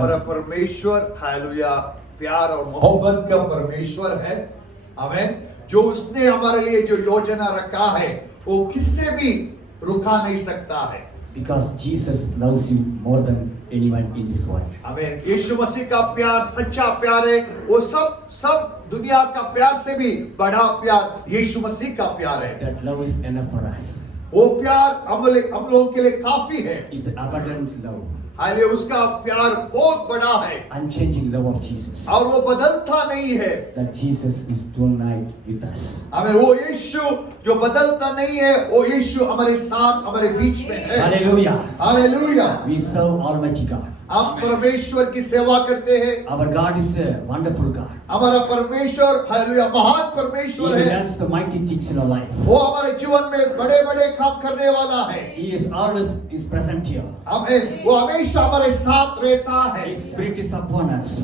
हमारा परमेश्वर हालेलुया प्यार और मोहब्बत का परमेश्वर है। आमीन। जो उसने हमारे लिए जो योजना रखा है वो किससे भी रुका नहीं सकता है। Because Jesus loves you more than anyone in this world. आमीन। यीशु मसीह का प्यार सच्चा प्यार है। वो सब दुनिया का प्यार से भी बड़ा प्यार यीशु मसीह का प्यार है। That love is enough for us. वो प्यार हम लोगों के लिए काफी है। It's an abundant love. Hallelujah उसका प्यार बहुत बड़ा है। Unchanging love of Jesus. और वो बदलता नहीं है। That Jesus is tonight with us. आमीन। वो यीशु जो बदलता नहीं है वो यीशु हमारे साथ हमारे बीच में है। Hallelujah. Hallelujah. We serve Almighty God. हम परमेश्वर की सेवा करते हैं। Our God is a wonderful God. हमारा परमेश्वर हालेलुया महान परमेश्वर He है। does the mighty things in our life. वो हमारे जीवन में बड़े-बड़े काम करने वाला है। He is always present here. आमीन। वो हमेशा हमारे साथ रहता है। His Spirit is upon us.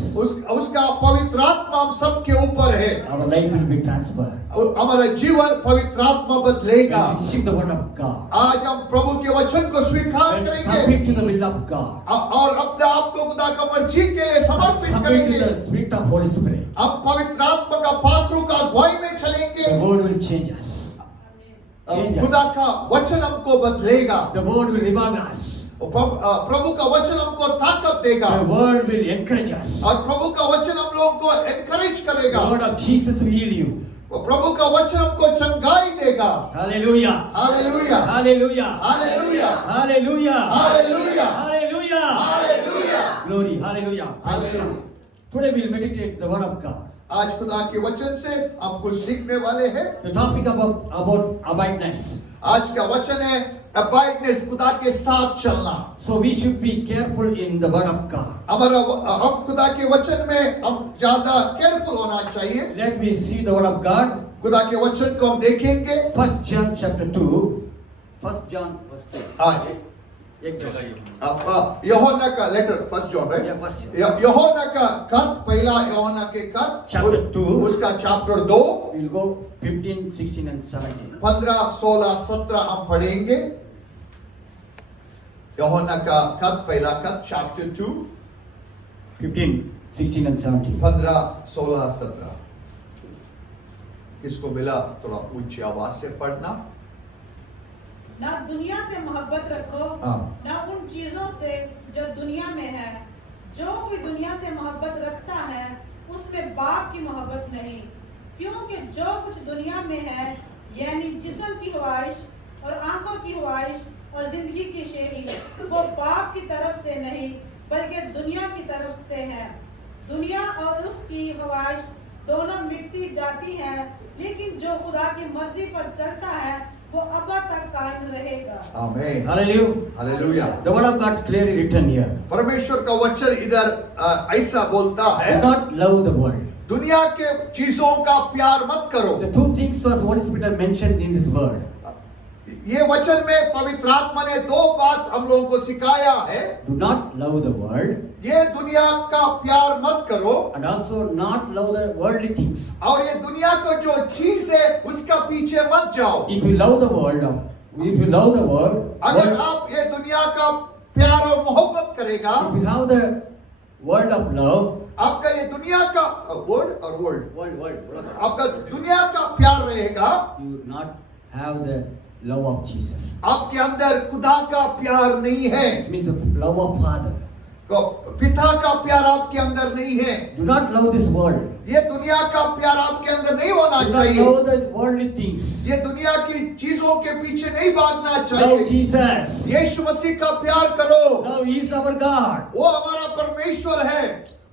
उसका पवित्र आत्मा हम सबके ऊपर है। Our life will be transferred. हमारा जीवन पवित्र आत्मा बदलेगा। We receive the word of God. आज हम प्रभु के वचन को स्वीकार And करेंगे submit to the will of God. और अपने आप को खुदा का मर्जी के लिए समर्पित Submit करेंगे। to the Spirit of Holy Spirit. हम पवित्र आत्मा का पात्रों का अगुवाई में चलेंगे। The word will change us. Change खुदा us. का वचन हमको बदलेगा। The word will revive us. प्रभु का वचन हमको ताकत देगा। The word will encourage us. और प्रभु का वचन हम लोगों को एनकरेज करेगा। The word of Jesus will heal you. प्रभु का वचन हमको चंगाई देगा। Hallelujah. Hallelujah Hallelujah. Hallelujah Hallelujah. Hallelujah Hallelujah. Hallelujah. Glory. Hallelujah. Hallelujah. Today we will meditate the word of God. आज खुदा के वचन से हम कुछ सीखने वाले हैं। The topic about abidance. आज का वचन है अबाइडनेस, खुदा के साथ चलना। So we should be careful in the word of God. हम खुदा के वचन में हम ज्यादा केयरफुल होना चाहिए। Let me see the word of God. खुदा के वचन को हम देखेंगे। 1 John chapter 2. 1 John verse 2. हाँ एक यूहन्ना का लेटर फर्स्ट जॉन है। Yeah, first John. यूहन्ना का खत, पहला यूहन्ना के खत Chapter 2. उसका चैप्टर 2 We'll go 15, 16 and 17. 15, 16, 17 हम पढ़ेंगे। यूहन्ना का खत, पहला खत चैप्टर 2 15, 16 and 17. 15, 16, 17। किसको मिला थोड़ा ऊंची आवाज से पढ़ना। ना दुनिया से मोहब्बत रखो, हाँ। ना उन चीजों से जो दुनिया में है। जो कोई दुनिया से मोहब्बत रखता है उसमें बाप की मोहब्बत नहीं, क्योंकि जो कुछ दुनिया में है यानी जिस्म की ख्वाहिश और आंखों की ख्वाहिश और जिंदगी की शेरी, वो बाप की तरफ से नहीं बल्कि दुनिया की तरफ से है। दुनिया और उसकी ख्वाहिश दोनों मिटती जाती हैं, लेकिन जो खुदा की मर्जी पर चलता है वो अब तक कायम रहेगा। आमीन। Hallelujah. Hallelujah. The word of God is clearly written here. परमेश्वर का वचन इधर ऐसा बोलता है, Do not love the world. दुनिया के चीजों का प्यार मत करो। The two things was Holy Spirit mentioned in this word. ये वचन में पवित्र आत्मा ने दो बात हम लोगों को सिखाया है। Do not love the world ये दुनिया का प्यार मत करो and also not love the worldly things. और ये दुनिया को जो चीज है उसका पीछे मत जाओ। If you love the world, अगर आप ये दुनिया का प्यार और मोहब्बत करेगा, if you have the world of love, आपका ये दुनिया का वर्ड और वर्ल्ड world, आपका दुनिया का प्यार रहेगा, you not have the love of Jesus. आपके अंदर खुदा का प्यार नहीं है। It means the love of Father. पिता का प्यार आपके अंदर नहीं है। Do not love this world. ये दुनिया का प्यार आपके अंदर नहीं होना Do not चाहिए। love the worldly things. ये दुनिया की चीजों के पीछे नहीं भागना Love चाहिए। Jesus. यीशु मसीह का प्यार करो। Love He is our God. वो हमारा परमेश्वर है।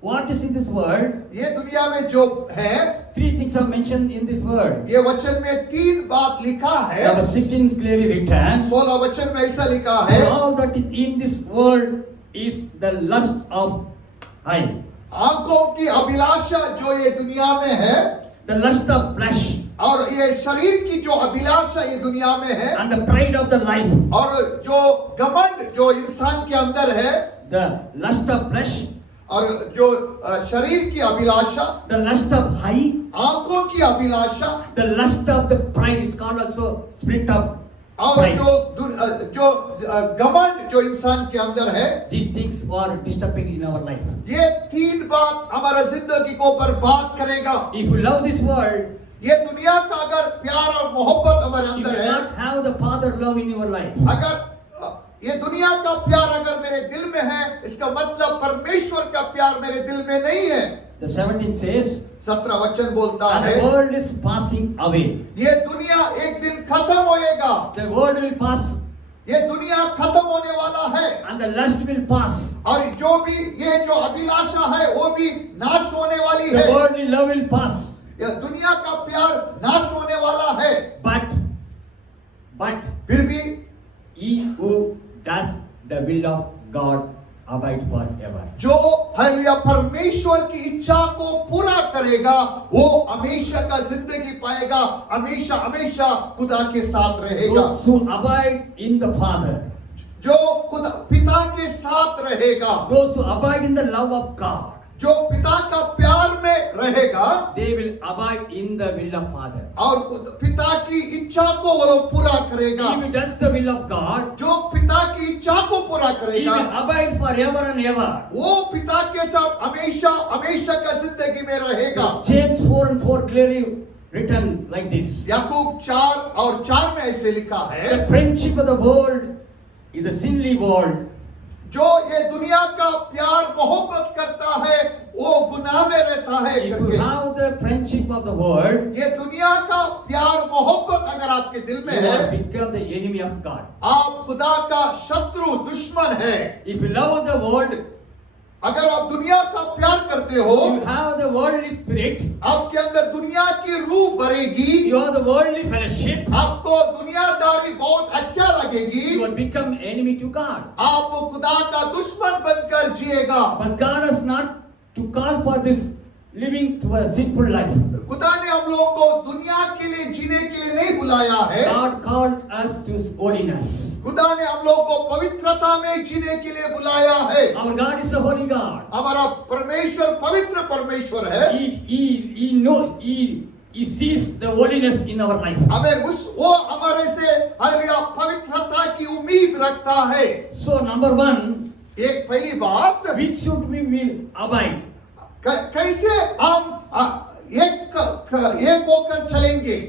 What is in this world? ये दुनिया में जो है, 3 things are mentioned in this word. ये वचन में 3 बात लिखा है। Number 16 is clearly written. 16 वचन में ऐसा लिखा है, All that is in this world is the lust of eye, आंखों की अभिलाषा जो ये दुनिया में है the lust of flesh, और ये शरीर की जो अभिलाषा ये दुनिया में है and the pride of the life. और जो घमंड जो इंसान के अंदर है The lust of flesh, और जो शरीर की अभिलाषा, the lust of eye, आंखों की अभिलाषा the lust of the pride is called also spirit of और pride. जो घमंड जो इंसान के अंदर है, These things are disturbing in our life. ये तीन बात हमारा जिंदगी को बर्बाद करेगा। If you love this world, ये दुनिया का अगर प्यार और मोहब्बत हमारे you अंदर will है, not have the Father love in your life. अगर ये दुनिया का प्यार अगर मेरे दिल में है, इसका मतलब परमेश्वर का प्यार मेरे दिल में नहीं है। The 17th says, 17 वचन बोलता and है, the world is passing away. ये दुनिया एक दिन खत्म होएगा, The world will pass, ये दुनिया खत्म होने वाला है, and the lust will pass. और जो भी ये जो अभिलाषा है वो भी नाश होने वाली The है। worldly love will pass. ये दुनिया का प्यार नाश होने वाला है, But फिर भी he who does the will of God abide forever. जो हालेलुया परमेश्वर की इच्छा को पूरा करेगा वो हमेशा का जिंदगी पाएगा, हमेशा हमेशा खुदा के साथ रहेगा। Those who abide in the Father, जो खुदा पिता के साथ रहेगा, those who abide in the love of God, जो पिता का प्यार में रहेगा, they will abide in the will of Father. और पिता की इच्छा को वो लोग पूरा करेगा। He who does the will of God, जो पिता की इच्छा को पूरा he करेगा will abide forever and ever. वो पिता के साथ हमेशा हमेशा का जिंदगी में रहेगा। James 4:4 clearly written like this. याकूब 4:4 में ऐसे लिखा है, The friendship of the world is a sinly world. जो ये दुनिया का प्यार मोहब्बत करता है वो गुनाह में रहता है If करके। you have the friendship of the world, ये दुनिया का प्यार मोहब्बत अगर आपके दिल में you है, have become the enemy of God. आप खुदा का शत्रु दुश्मन है। If you love the world, अगर आप दुनिया का प्यार करते हो, you have the worldly spirit, आपके अंदर दुनिया की रूह भरेगी, you have the worldly fellowship, आपको दुनियादारी बहुत अच्छा लगेगी, you will become enemy to God. आप खुदा का दुश्मन बनकर जिएगा। But God has not to call for this living to a sinful life. खुदा ने हम लोगों को दुनिया के लिए जीने के लिए नहीं बुलाया है। God called us to holiness. खुदा ने हम लोगों को पवित्रता में जीने के लिए बुलाया है। Our God is a holy God. हमारा परमेश्वर पवित्र परमेश्वर है। He sees the holiness in our life. हमें वो हमारे से हालेलुया पवित्रता की उम्मीद रखता है। So number one, एक पहली बात, which should we will abide? कैसे हम एक होकर चलेंगे।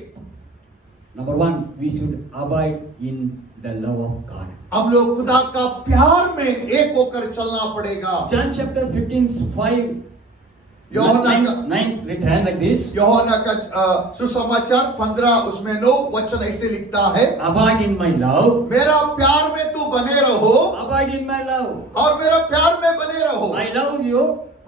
Number one, we should abide in the love of God. हम लोग खुदा का प्यार में एक होकर चलना पड़ेगा। John chapter 15:5, यूहन्ना 9 written like this. यूहन्ना का सुसमाचार 15 उसमें 9 वचन ऐसे लिखता है, Abide in my love. मेरा प्यार में तू बने रहो Abide in my love. और मेरा प्यार में बने रहो। I love you.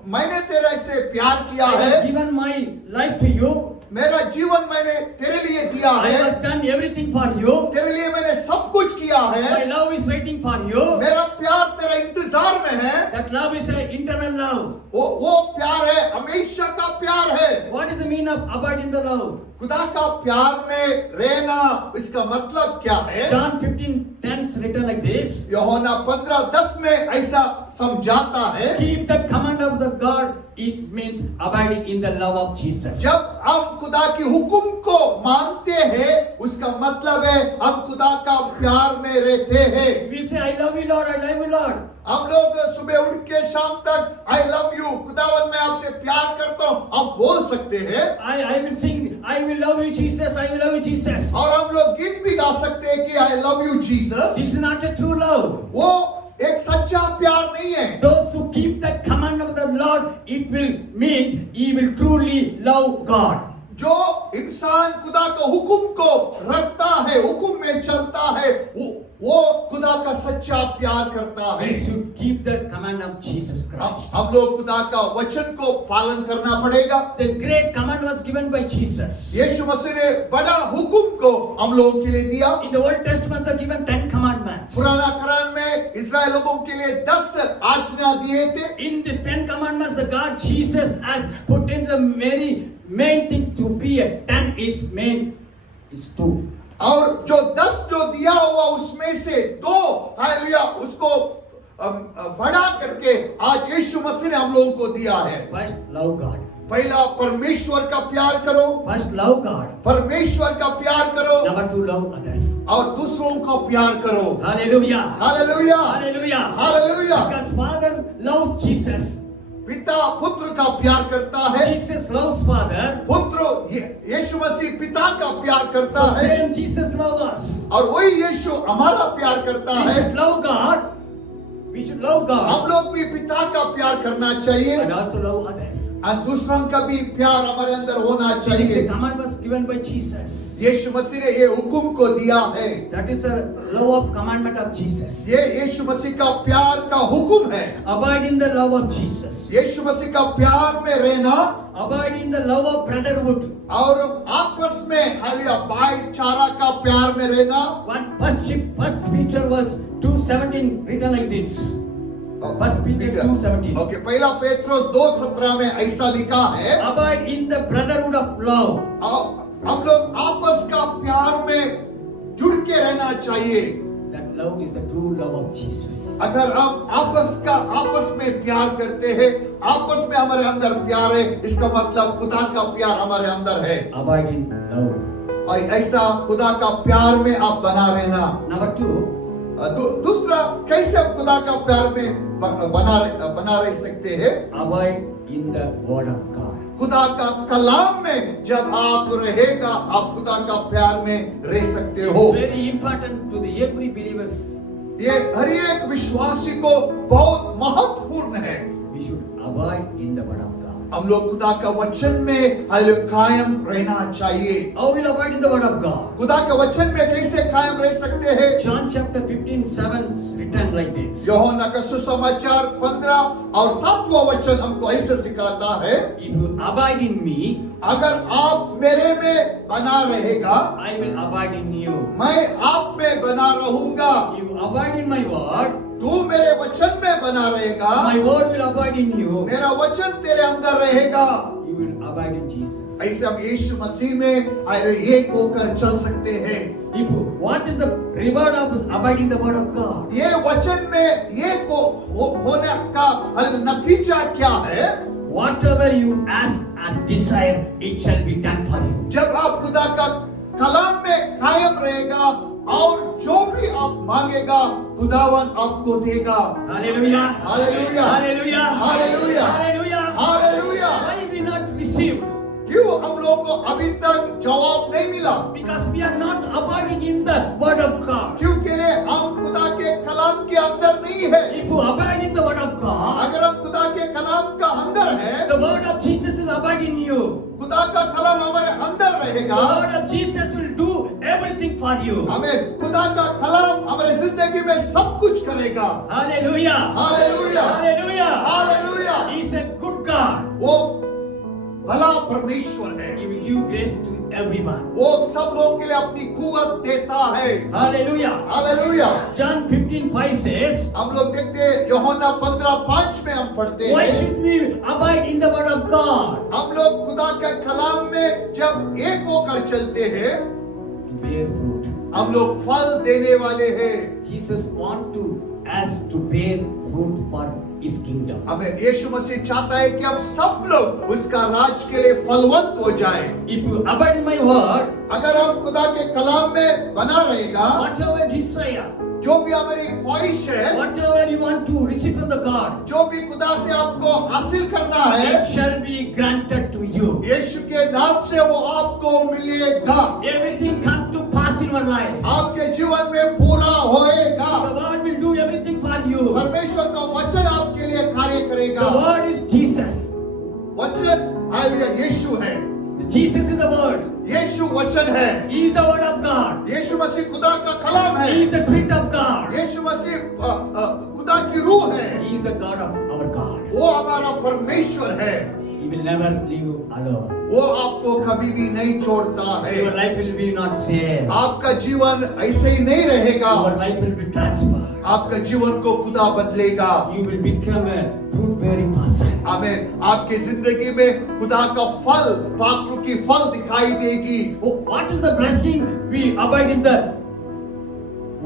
मैंने तेरे से प्यार किया I है, have given my life to you. मेरा जीवन मैंने तेरे लिए दिया I है, have done everything for you. तेरे लिए मैंने सब कुछ किया My है। love is waiting for you. मेरा प्यार तेरा इंतजार में है। That love is an internal love. वो प्यार है, हमेशा का प्यार है। What is the meaning of abide in the love? खुदा का प्यार में रहना, इसका मतलब क्या है? John 15:10 written like this. यूहन्ना 15:10 में ऐसा समझाता है, Keep the command of the God. It means abiding in the love of Jesus. जब हम खुदा की हुक्म को मानते हैं उसका मतलब है हम खुदा का प्यार में रहते हैं। We say, I love you, Lord. I love you, Lord. हम लोग सुबह उठ के शाम तक आई लव यू खुदावन मैं आपसे प्यार करता हूँ हम बोल सकते हैं, I will sing, I will love you, Jesus. I will love you, Jesus. और हम लोग गीत भी गा सकते हैं कि I love you Jesus. This is not a true love. वो एक सच्चा प्यार नहीं है। Those who keep the command of the Lord, it will mean he will truly love God. जो इंसान खुदा का हुक्म को रखता है, हुक्म में चलता है, वो खुदा का सच्चा प्यार करता है। We should keep the command of Jesus Christ. हम लोग खुदा का वचन को पालन करना पड़ेगा। The great command was given by Jesus. यीशु मसीह ने बड़ा हुक्म को हम लोगों के लिए दिया। In the Old Testament are given 10 commandments. पुराना करार में इस्राएल लोगों के लिए 10 आज्ञा दिए थे। In this 10 commandments, the God Jesus has put in the very main thing to be a 10. Its main is 2. और जो 10 जो दिया हुआ उसमें से 2 हालेलुया उसको बढ़ा करके आज यीशु मसीह ने हम लोगों को दिया है। First, love God. पहला परमेश्वर का प्यार करो, First, love God. परमेश्वर का प्यार करो Number two, love others. और दूसरों का प्यार करो। Hallelujah. Hallelujah, Hallelujah. Hallelujah. Because Father loves Jesus. पिता पुत्र का प्यार करता है, Jesus loves Father. पुत्र यीशु मसीह पिता का प्यार करता So है same Jesus loves us. और वही यीशु हमारा प्यार करता We है। should love God. We should love God. हम लोग भी पिता का प्यार करना चाहिए And also love others. और दूसरों का भी प्यार हमारे अंदर होना This is चाहिए। a command was given by Jesus. यीशु मसीह ने ये हुक्म को दिया है, That is the love of commandment of Jesus. ये यीशु मसीह का प्यार का हुक्म है। Abide in the love of Jesus. यीशु मसीह का प्यार में रहना Abide in the love of brotherhood. और आपस में हालिया भाईचारा का प्यार में रहना। First Peter was 2:17 written like this. First Peter 2:17. Okay, पहला पेट्रोस 2:17 में ऐसा लिखा है, Abide in the brotherhood of love. हम लोग आपस का प्यार में जुड़ के रहना चाहिए। That love is the true love of Jesus. अगर हम आपस में प्यार करते हैं, आपस में हमारे अंदर प्यार है, इसका मतलब खुदा का प्यार हमारे अंदर है। Abide in love. और ऐसा खुदा का प्यार में आप बना रहना। Number two, दूसरा, कैसे आप खुदा का प्यार में बना रह सकते हैं? abide in the word of God. खुदा का कलाम में जब आप रहेगा, आप खुदा का प्यार में रह सकते हो। It's very important to the every believers. ये हर एक विश्वासी को बहुत महत्वपूर्ण है। We should abide in the word of God. हम लोग खुदा का वचन में कायम रहना चाहिए। How will abide in the word of God? खुदा के वचन में कैसे कायम रह सकते हैं? John chapter 15:7 written like this. यूहन्ना का सुसमाचार 15 और 7वां वचन हमको ऐसे सिखाता है, If you abide in me, अगर आप मेरे में बना रहेगा, I will abide in you. मैं आप में बना रहूंगा। If you abide in my word, तू मेरे वचन में बना रहेगा, my word will abide in you. मेरा वचन तेरे अंदर रहेगा। You will abide in Jesus. ऐसे हम यीशु मसीह में एक होकर चल सकते हैं। If you, what is the reward of abiding the word of God? ये वचन में एक होने का नतीजा क्या है? Whatever you ask and desire, it shall be done for you. जब आप खुदा का कलाम में कायम रहेगा और जो भी आप मांगेगा, खुदावन आपको देगा। Hallelujah. Hallelujah, Hallelujah. Hallelujah, Hallelujah. Hallelujah. Why we not received? क्यों हम लोगों को अभी तक जवाब नहीं मिला? Because we are not abiding in the word of God. क्योंकि हम खुदा के कलाम के अंदर नहीं है। If you abide in the word of God, अगर हम खुदा के कलाम का अंदर है, the word of Jesus is abiding in you. खुदा का कलाम हमारे अंदर रहेगा, The word of Jesus will do everything for you. हमें खुदा का कलाम हमारे जिंदगी में सब कुछ करेगा। Hallelujah. Hallelujah, Hallelujah. Hallelujah. He is a good God. वो भला परमेश्वर है, He will give grace to everyone. वो सब लोगों के लिए अपनी कुवत देता है। Hallelujah. हालेलुया। John 15:5 says, हम लोग देखते हैं यूहन्ना 15:5 में हम पढ़ते why हैं, should we abide in the word of God? हम लोग खुदा के कलाम में जब एक होकर चलते हैं, To bear fruit. हम लोग फल देने वाले हैं। Jesus want to us to bear fruit for His kingdom. हमें यीशु मसीह चाहता है कि हम सब लोग उसका राज के लिए फलवंत हो जाएं। If you abide in my word, अगर हम खुदा के कलाम में बना रहेगा, whatever desire, जो भी हमारी ख्वाहिश है, whatever you want to receive from the God, जो भी खुदा से आपको हासिल करना है, it shall be granted to you. यीशु के नाम से वो आपको मिलेगा। Everything come to pass in your life. आपके जीवन में पूरा होएगा। The word will do everything for you. परमेश्वर का वचन आपके लिए कार्य The करेगा। word is Jesus. वचन हालेलुया यीशु है। Jesus is the word. यीशु वचन है। He is the word of God. यीशु मसीह खुदा का कलाम है। He is the spirit of God. यीशु मसीह खुदा की रूह है। He is the God of our God. वो हमारा परमेश्वर है। He will never leave you alone. वो आपको कभी भी नहीं छोड़ता है। Your life will be not saved. आपका जीवन ऐसे ही नहीं रहेगा। Your life will be transformed. आपका जीवन को खुदा बदलेगा। You will become a fruit-bearing person. हमें आपकी जिंदगी में खुदा का फल, पाखरू की फल दिखाई देगी। Oh, what is the blessing we abide in the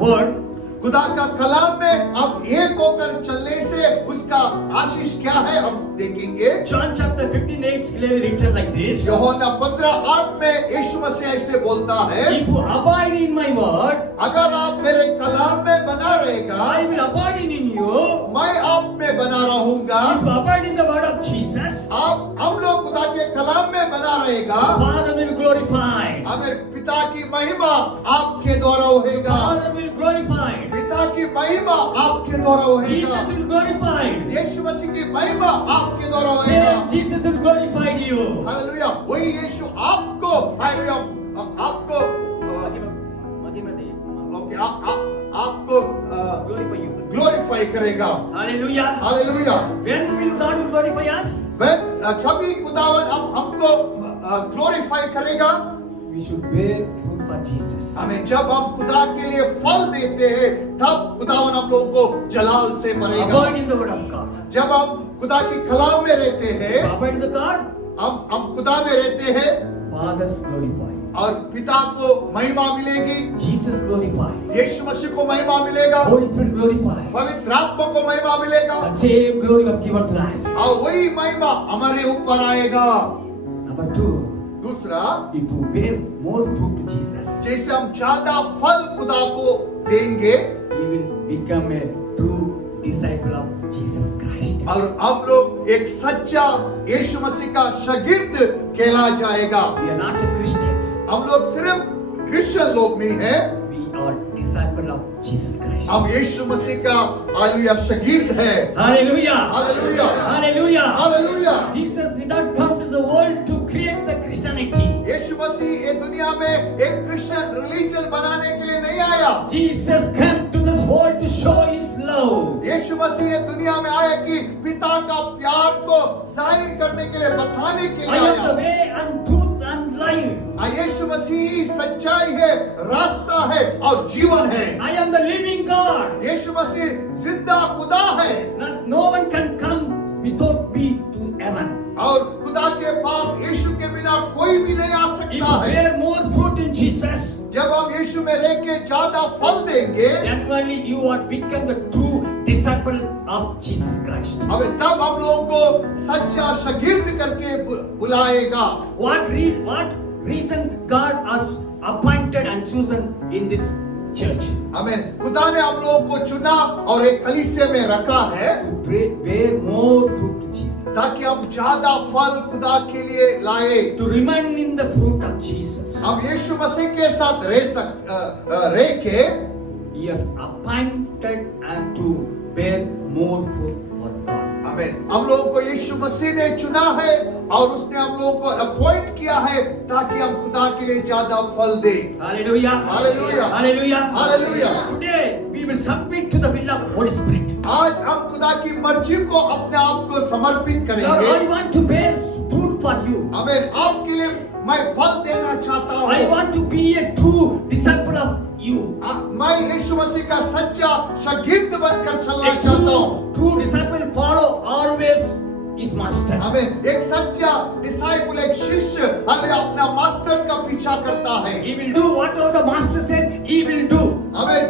word? खुदा का कलाम में हम एक होकर चलने से उसका आशीष क्या है हम देखेंगे। John chapter 15:8 is clearly written like this. यूहन्ना 15:8 में यीशु मसीह ऐसे बोलता है, If you abide in my word, अगर आप मेरे कलाम में बना रहेगा, I will abide in you. मैं आप में बना रहूंगा। If you abide in the word of Jesus, हम लोग खुदा के कलाम में बना रहेगा, Father will glorify. हमें पिता की महिमा आपके द्वारा होएगा। Father will glorify. पिता की महिमा आपके द्वारा होएगा। Jesus will glorify. यीशु मसीह की महिमा आपके द्वारा होएगा। Say, Jesus will glorify you. Hallelujah. वही यीशु आपको, हालेलुया, आपको ओके, आपको Glorify you. ग्लोरीफाई करेगा। Hallelujah. Hallelujah. When will God glorify us? कभी खुदावन हमको ग्लोरीफाई करेगा। We should bear fruit for Jesus. हमें जब हम खुदा के लिए फल देते हैं तब खुदावन हम लोगों को जलाल से भरेगा। Abide in the word of God. जब हम खुदा की कलाम में रहते हैं, Abide in the God. हम खुदा में रहते हैं Father's glorify. और पिता को महिमा मिलेगी, Jesus glorify. यीशु मसीह को महिमा मिलेगा, Holy Spirit glorify. पवित्र आत्मा को महिमा मिलेगा The same glory was given to us. और वही महिमा हमारे ऊपर आएगा। Number 2, दूसरा, if you bear more fruit to Jesus, जैसे हम ज्यादा फल खुदा को देंगे you will become a true disciple of Jesus Christ. और हम लोग एक सच्चा यीशु मसीह का शागिर्द कहला जाएगा। We are not Christians. हम लोग सिर्फ क्रिश्चियन लोग नहीं हैं, We are disciple of Jesus Christ. हम यीशु मसीह का हालेलुया शागिर्द है। Hallelujah. Hallelujah, Hallelujah. Hallelujah. Jesus did not come to the world to create the Christianity. यीशु मसीह ये दुनिया में एक क्रिश्चियन रिलीजन बनाने के लिए नहीं आया। Jesus came to this world to show his love. यीशु मसीह ये दुनिया में आया कि पिता का प्यार को जाहिर करने के लिए, बताने के I लिए am the आया। way and truth and life. यीशु मसीह सच्चाई है, रास्ता है और जीवन है। I am the living God. यीशु मसीह जिंदा खुदा है No one can come without me to heaven. और खुदा के पास यीशु के बिना कोई भी नहीं आ If सकता you है। bear more fruit in Jesus, जब हम यीशु में रह के ज्यादा फल देंगे, then only you are become the true disciple of Jesus Christ. अब तब हम लोगों को सच्चा शागिर्द करके बुलाएगा। What reason God has appointed and chosen in this church? हमें खुदा ने हम लोगों को चुना और एक कलीसिया में रखा है To bear more fruit to Jesus. ताकि हम ज्यादा फल खुदा के लिए लाए। To remain in the fruit of Jesus. हम यीशु मसीह के साथ रह के He has appointed and to bear more fruit for God. हम लोगों को यीशु मसीह ने चुना है और उसने हम लोगों को अपॉइंट किया है ताकि हम खुदा के लिए ज्यादा फल दें। Hallelujah. Hallelujah. Hallelujah. Hallelujah. Today we will submit to the will of Holy Spirit. आज हम खुदा की मर्जी को अपने आप को समर्पित Lord, करेंगे। I want to bear fruit for you. आपके लिए मैं फल देना चाहता हूँ। I want to be a true disciple of you. मैं यीशु मसीह का सच्चा शागिर्द बनकर चलना A चाहता हूँ। true disciple follow always his master. एक सच्चा डिसाइपल, एक शिष्य हमें अपना मास्टर का पीछा करता है। He will do whatever the master says, he will do.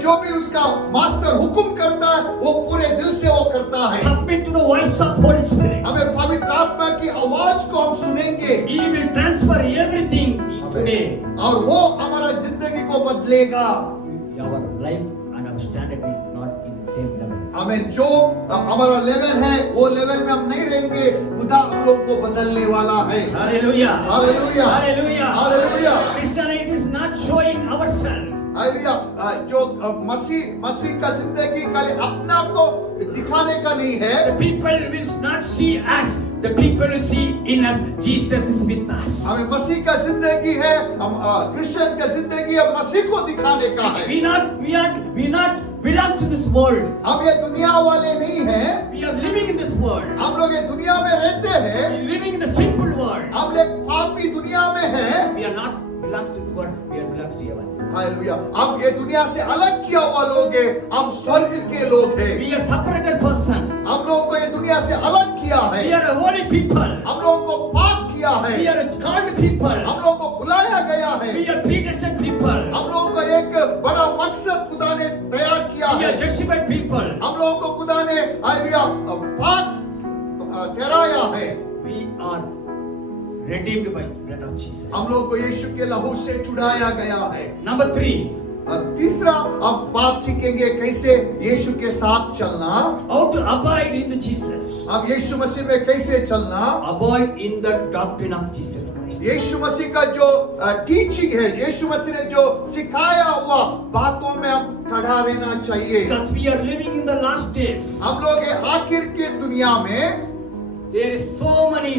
जो भी उसका मास्टर हुक्म करता है वो पूरे दिल से वो करता है। Submit to the voice of Holy Spirit. पवित्र आत्मा की आवाज को हम सुनेंगे। He will transfer everything today. और वो हमारा जिंदगी को बदलेगा। Our life and our standard will not in the same level. जो हमारा लेवल है वो लेवल में हम नहीं रहेंगे। खुदा हम लोग को बदलने वाला है। Hallelujah. Hallelujah. Hallelujah. Hallelujah. Christianity is not showing ourselves. जो मसीह का जिंदगी खाली अपना को दिखाने का नहीं है। The people will not see us. The people will see in us. Jesus is with us. मसीह का जिंदगी है, हम क्रिश्चियन का जिंदगी अब मसीह को दिखाने का है। We not belong to this world. हम ये दुनिया वाले नहीं हैं। We are living in this world. हम लोग ये दुनिया में रहते हैं। We are living in the simple world. हम लोग पापी दुनिया में हैं। We are not belongs to this world. We are belongs to heaven. Hallelujah. हम ये दुनिया से अलग किया हुआ लोग हैं। हम स्वर्ग के लोग हैं। We are separated person. हम लोगों को ये दुनिया से अलग किया है। We are a holy people. हम लोगों को पाक किया है। We are a called people. हम लोगों को बुलाया गया है। We are predestined people. हम लोगों को एक बड़ा मकसद खुदा ने तैयार किया We है। justified people. हम लोगों को खुदा ने हालेलुया पाक ठहराया है। We are redeemed by the blood of Jesus. हम लोग को यीशु के लहू से छुड़ाया गया है। Number 3, तीसरा हम बात सीखेंगे कैसे यीशु के साथ चलना। how to abide in the Jesus. हम यीशु मसीह में कैसे चलना। Abide in the doctrine of Jesus Christ. यीशु मसीह का जो टीचिंग है, यीशु मसीह ने जो सिखाया हुआ बातों में हम खड़ा रहना चाहिए। Because we are living in the last days. हम लोग ये आखिर के दुनिया में There is so many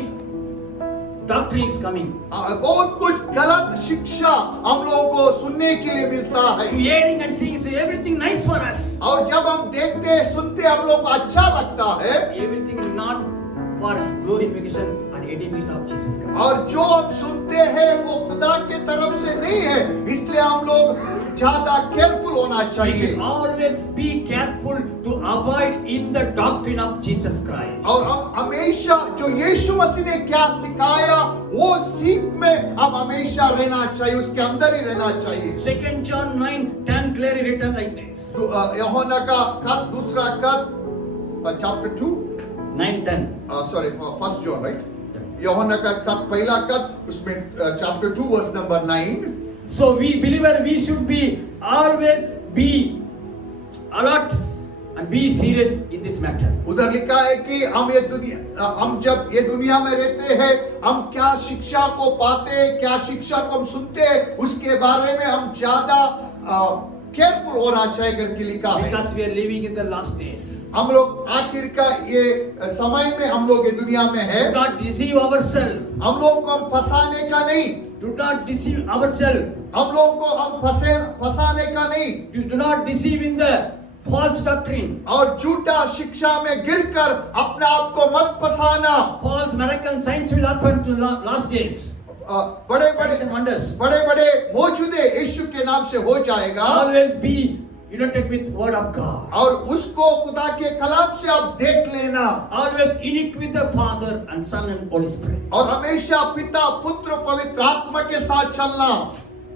doctrines coming. बहुत कुछ गलत शिक्षा हम लोगों को सुनने के लिए मिलता है। Hearing and seeing is everything nice for us. और जब हम देखते सुनते हम लोग को अच्छा लगता है। Everything not for His glorification and edification of Jesus Christ. और जो हम सुनते हैं वो खुदा के तरफ से नहीं है, इसलिए हम लोग ज्यादा केयरफुल होना We चाहिए। should always be careful to abide in the doctrine of Jesus Christ. और हम हमेशा जो यीशु मसीह ने क्या सिखाया वो सीख में हम हमेशा रहना चाहिए, उसके अंदर ही रहना चाहिए। 2 John 9:10 clearly written like this. यूहन्ना का खत दूसरा खत chapter 2 9:10. Sorry first John right, यूहन्ना का खत पहला खत उसमें chapter 2 verse number 9। So we believer we should be always be alert and be serious in this matter. उधर लिखा है कि हम जब ये दुनिया में रहते हैं, हम क्या शिक्षा को पाते हैं, क्या शिक्षा को हम सुनते हैं, उसके बारे में हम ज्यादा केयरफुल होना चाहिए करके लिखा है। Because we are living in the last days. हम लोग आखिर का ये समय में हम लोग ये दुनिया में है। Do not deceive ourselves. हम लोगों को हम फंसाने का नहीं, Do not deceive ourselves. हम लोगों को हम फंसाने का नहीं, Do not deceive in the false doctrine. और झूठा शिक्षा में गिरकर अपने आप को मत फंसाना। False miracle signs will happen to last days. बड़े Signs and wonders. बड़े मौजूदे यीशु के नाम से हो जाएगा। Always be united with word of God. और उसको खुदा के कलाम से आप देख लेना। Always unique with the Father and Son and Holy Spirit. और हमेशा पिता पुत्र पवित्र आत्मा के साथ चलना।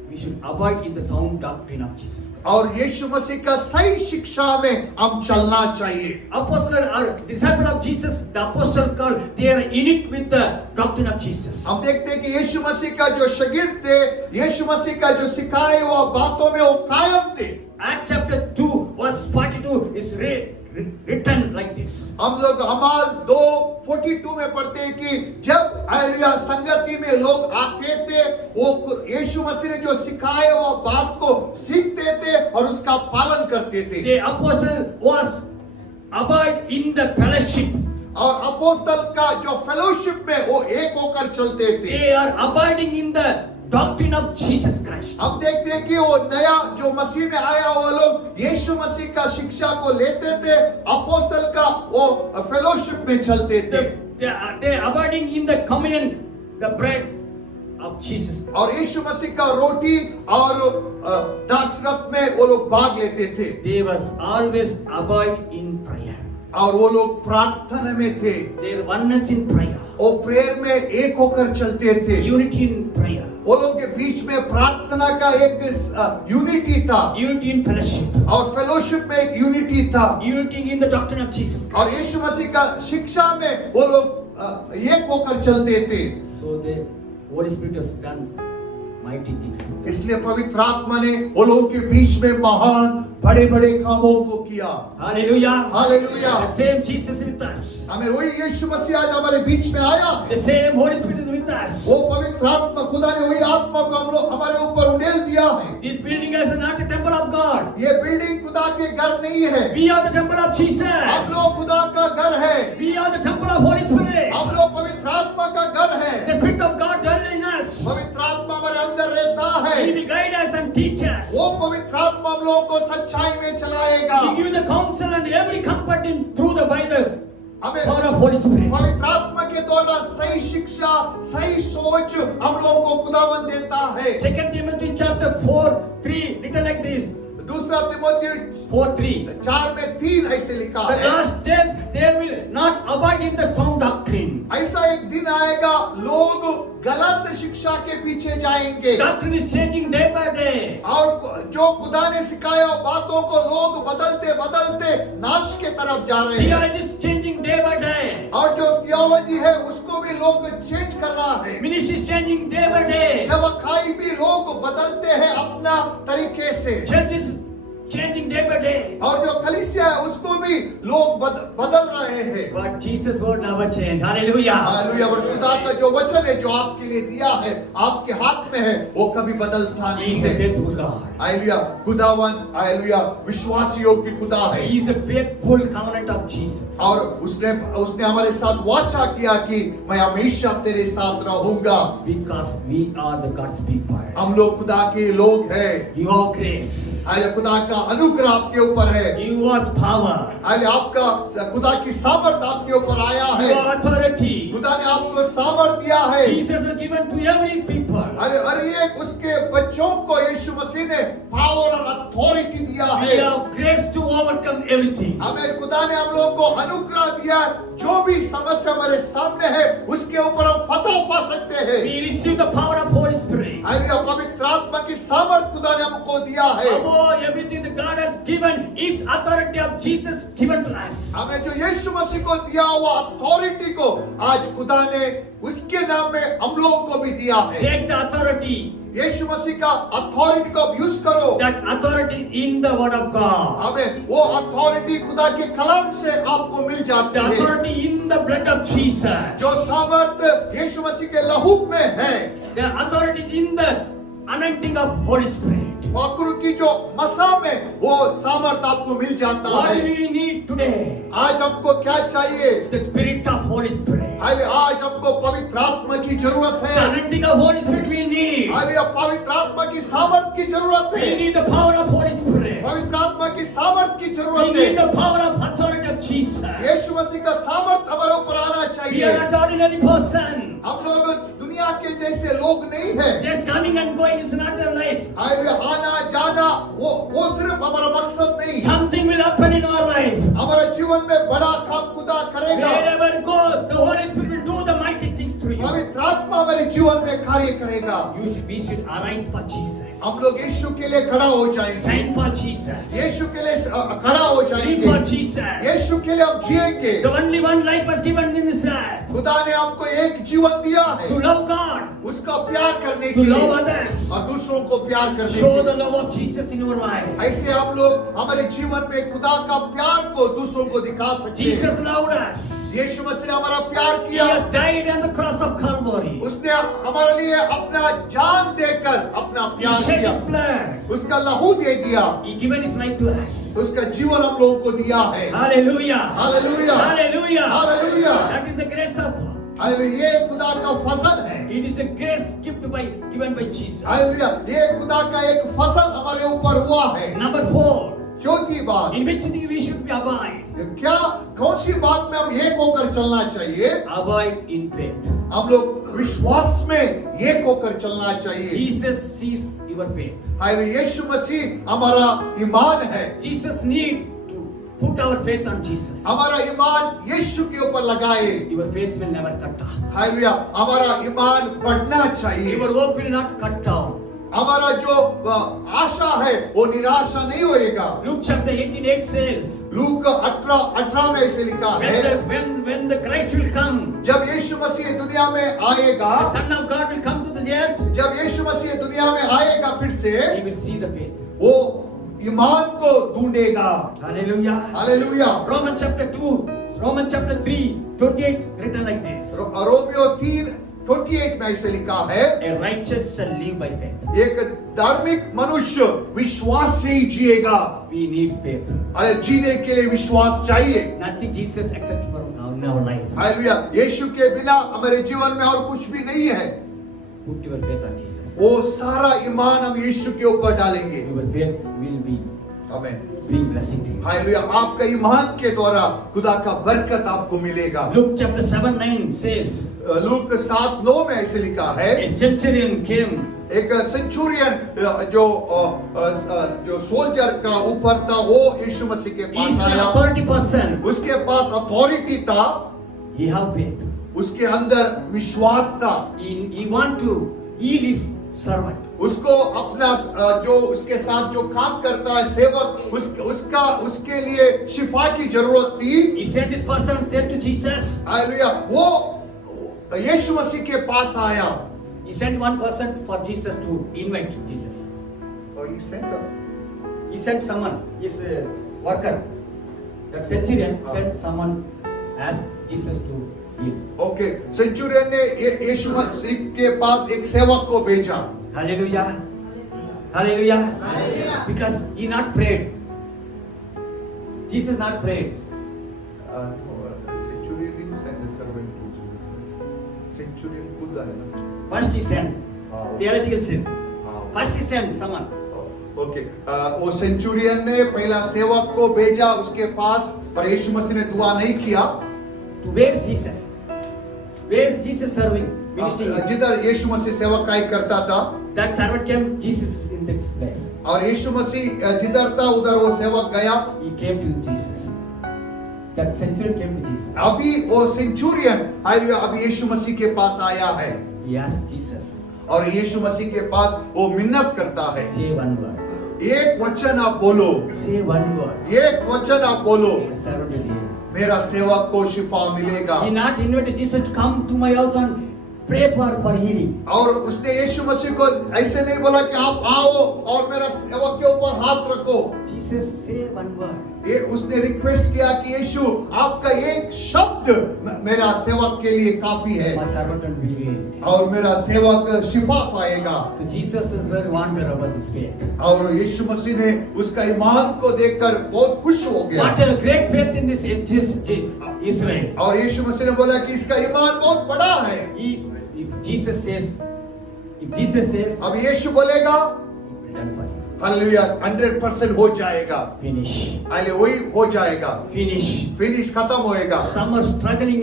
We should abide in the sound doctrine of Jesus Christ. और यीशु मसीह का सही शिक्षा में हम चलना चाहिए। Apostle or disciple of Jesus, the apostle called, they are unique with the doctrine of Jesus. हम देखते हैं कि यीशु मसीह का जो शागिर्द थे, यीशु मसीह का जो सिखाए हुआ बातों में वो कायम थे। Acts chapter 2 verse 42 is written like this. हम लोग अमाल 2:42 में पढ़ते हैं कि जब हालेलुया संगति में लोग आते थे, वो यीशु मसीह ने जो सिखाए वो बात को सीखते थे और उसका पालन करते थे। The apostle was abide in the fellowship. और अपोस्तल का जो फेलोशिप में वो एक होकर चलते थे। They are abiding in the doctrine of Jesus Christ. हम देखते हैं कि वो नया जो मसीह में आया हुआ लोग यीशु मसीह का शिक्षा को लेते थे, अपोस्तल का वो फेलोशिप में चलते थे। They are abiding in the communion, the bread of Jesus. और यीशु मसीह का रोटी और दाखरस में वो लोग भाग लेते थे। They was always abide in prayer. और वो लोग प्रार्थना में थे, Their oneness in prayer. वो प्रेयर में एक होकर चलते थे। Unity in prayer. वो लोग के बीच में प्रार्थना का एक यूनिटी था Unity in fellowship. और फेलोशिप में एक यूनिटी था। Unity in the doctrine of Jesus Christ. और यीशु मसीह का शिक्षा में वो लोग एक होकर चलते थे। So the Holy Spirit has done mighty things. इसलिए पवित्र आत्मा ने वो लोगों के बीच में महान बड़े बड़े कामों को किया। Hallelujah. Hallelujah. The same Jesus is with us. हमें वही यीशु मसीह आज हमारे बीच में आया। The same Holy Spirit is with us. वो पवित्र आत्मा खुदा ने वही आत्मा को हम लोग हमारे ऊपर उंडेल दिया है। This building is not a temple of God. ये बिल्डिंग खुदा के घर नहीं है। We are the temple of हम Jesus. लोग खुदा का घर है। We are the temple of Holy Spirit. हम लोग पवित्र आत्मा का घर है। The Spirit of God dwells in us. पवित्र आत्मा हमारे अंदर रहता है। He will guide us and teach us. वो पवित्र आत्मा हम लोगों को सच्चाई में चलाएगा। He give the counsel and every comfort in through the by the हमें power of Holy Spirit. पवित्र आत्मा के द्वारा सही शिक्षा, सही सोच हम लोगों को खुदावंद देता है। 2 Timothy chapter 4:3 written like this. दूसरा तिमोथी 4:3. 4:3 ऐसे लिखा The है। last days there will not abide in the sound doctrine. ऐसा एक दिन आएगा लोग गलत शिक्षा के पीछे जाएंगे। Doctrine is changing day by day. और जो खुदा ने सिखाया बातों को लोग बदलते बदलते नाश के तरफ जा रहे हैं। Theology is changing day by day. और जो थियोलॉजी है उसको भी लोग चेंज कर रहा है। Ministry is changing day by day. सेवकाई भी लोग बदलते हैं अपना तरीके से। Church is changing day by day. और जो कलीसिया है उसको भी लोग बदल रहे हैं। But Jesus word never change. Hallelujah. Hallelujah. और खुदा का जो वचन है जो आपके लिए दिया है आपके हाथ में है वो कभी बदलता He नहीं is a है। faithful God. हालेलुया। खुदावन हालेलुया विश्वासियों की खुदा है। He is a faithful covenant of Jesus. और उसने हमारे साथ वाचा किया कि मैं हमेशा तेरे साथ रहूंगा। Because we are the God's people. हम लोग खुदा के लोग हैं। Your grace. हालेलुया। खुदा का अनुग्रह आपके ऊपर है। Yours power. हालेलुया। आपका खुदा की सामर्थ आपके ऊपर आया है। Your authority. खुदा ने आपको सामर्थ दिया है। Jesus has given to every people. अरे हर एक उसके बच्चों को यीशु मसीह ने पावर और अथॉरिटी दिया We है। have grace to overcome everything. हमें खुदा ने हम लोगों को अनुग्रह दिया। जो भी समस्या हमारे सामने है उसके ऊपर हम फतह पा सकते हैं। We receive the power of Holy Spirit. Hallelujah. पवित्र आत्मा की सामर्थ खुदा ने हमको दिया है। Above everything that God has given is authority of Jesus given to us. हमें जो यीशु मसीह को दिया हुआ अथॉरिटी को आज खुदा ने उसके नाम में हम लोगों को भी दिया है। Take the authority. यीशु मसीह का अथॉरिटी को यूज करो। That authority in the word of God. हमें वो अथॉरिटी खुदा के कलाम से आपको मिल जाती The है। authority in the blood of Jesus. जो सामर्थ यीशु मसीह के लहू में है। The authority is in the anointing of Holy Spirit. वाकुरु की जो मसा में वो सामर्थ आपको मिल जाता What है। do we need today? आज हमको क्या चाहिए? The spirit of Holy Spirit. आज हमको पवित्र आत्मा की जरूरत The है। anointing of Holy Spirit we need. पवित्र आत्मा की सामर्थ की जरूरत We है। need the power of Holy Spirit. पवित्र आत्मा की सामर्थ की We जरूरत need है। the power of authority of Jesus. यीशु मसीह का सामर्थ हमारे ऊपर आना We चाहिए। are not ordinary person. हम लोग दुनिया के जैसे लोग नहीं है। Just coming and going is not our life. आना जाना वो सिर्फ हमारा मकसद नहीं। Something will happen in our life. हमारे जीवन में बड़ा काम खुदा करेगा। Wherever go, the Holy Spirit will do the mighty things through you. पवित्र आत्मा हमारे जीवन में कार्य करेगा। We should arise for Jesus. हम लोग यीशु के लिए खड़ा हो जाएंगे। Stand for Jesus. यीशु के लिए खड़ा हो Live जाएंगे। for Jesus. यीशु के लिए हम जिएंगे। The only one life was given in this earth. खुदा ने हमको एक जीवन दिया है To love God. उसका प्यार करने To के love लिए others. और दूसरों को प्यार करने के Show लिए। the love of Jesus in your life. ऐसे हम लोग हमारे जीवन में खुदा का प्यार को दूसरों को दिखा सकते हैं। Jesus loved us. यीशु मसीह ने हमारा प्यार He किया। has died on the cross of Calvary. उसने हमारे लिए अपना जान देकर अपना He प्यार shed किया। his blood. उसका लहू दे दिया। He given his life to us. उसका जीवन हम लोगों को दिया है। Hallelujah. Hallelujah. Hallelujah. Hallelujah. That is the grace of God. Hallelujah. ये खुदा का फजल है। It is a grace given by Jesus. Hallelujah. ये खुदा का एक फसल हमारे ऊपर हुआ है। Number 4. चौथी बात, In which thing we should be abide? क्या कौन सी बात में हम एक होकर चलना चाहिए? Abide in faith. हम लोग विश्वास में एक होकर चलना चाहिए। Jesus sees your faith. Hallelujah. Yeshu Masih हमारा ईमान है। Jesus need to put our faith on Jesus. हमारा ईमान यीशु के ऊपर लगाए। Your faith will never cut down. Hallelujah. हमारा ईमान बढ़ना चाहिए। Your hope will not cut down. हमारा जो आशा है वो निराशा नहीं होएगा। Luke chapter 18:8 says, लूक 18 में ऐसे लिखा है, when the Christ will come, जब यीशु मसीह दुनिया में आएगा, the Son of God will come to this earth, जब यीशु मसीह दुनिया में आएगा फिर से, he will see the faith. वो ईमान को ढूंढेगा। Hallelujah. Hallelujah. Romans chapter 3, 28 written like this. Romeo 3:28 में ऐसे लिखा है, A righteous shall live by faith. एक धार्मिक मनुष्य विश्वास से ही जिएगा। We need faith. अरे जीने के लिए विश्वास चाहिए। Nothing Jesus except for in our life. Hallelujah. Yeshu के बिना हमारे जीवन में और कुछ भी नहीं है। Put your faith on Jesus. वो सारा ईमान हम यीशु के ऊपर डालेंगे। Your faith will be आमीन। bring blessing to you. Hallelujah. आपका ईमान के द्वारा खुदा का बरकत आपको मिलेगा। Luke chapter 7:9 says, लूक 7:9 में ऐसे लिखा है, a centurion came. एक सेंचुरियन जो सोल्जर का ऊपर था वो यीशु मसीह के He is पास an आया। authority person. उसके पास अथॉरिटी था। He have faith. उसके अंदर विश्वास था। He want to heal his servant. उसको अपना जो उसके साथ जो काम करता है सेवक, उसके लिए शिफा की जरूरत थी। He sent his person straight to Jesus. Hallelujah. वो यीशु मसीह के पास आया। He sent one person for Jesus to invite Jesus. He sent someone, his worker. That centurion sent someone, asked Jesus to heal. Okay, Centurion ने यीशु मसीह के पास एक सेवक को भेजा। Hallelujah. Hallelujah. Hallelujah. Because he not prayed. Jesus not prayed. Centurion didn't send a servant to Jesus. Centurion खुद आया ना। First he sent. Theological sense. First he sent someone. Okay, वो सेंचुरियन ने पहला सेवक को भेजा उसके पास, पर यीशु मसीह ने दुआ नहीं किया। To where is Jesus? Where is Jesus serving? Ministering. जिधर यीशु मसीह सेवकाई करता था, That servant came, Jesus is in that place. और यीशु मसीह जिधर था उधर वो सेवक गया। He came to Jesus. That centurion came to Jesus. अभी वो सेंचुरियन हालेलुया अभी यीशु मसीह के पास आया है, He asked Jesus, और यीशु मसीह के पास वो मिन्नत करता है। say one word. एक वचन आप बोलो, Say one word. एक वचन आप बोलो, The servant will heal. मेरा सेवक को शिफा मिलेगा। He not invited Jesus to come to my house and pray for healing. और उसने यीशु मसीह को ऐसे नहीं बोला कि आप आओ और मेरा सेवक के ऊपर हाथ रखो। Jesus say one word. ये उसने रिक्वेस्ट किया कि यीशु आपका एक शब्द मेरा सेवक के लिए काफी है, My servant will be healed. और मेरा सेवक शिफा पाएगा। So Jesus is very wonder about his faith. और यीशु मसीह ने उसका ईमान को देखकर बहुत खुश हो गया। What a great faith in this Israel. और यीशु मसीह ने बोला कि इसका ईमान बहुत बड़ा है। If Jesus says, अब यीशु बोलेगा, it will done for you. Hallelujah, 100% हो जाएगा। Finish. हाले वही हो जाएगा, Finish. फिनिश खत्म होएगा। Some are struggling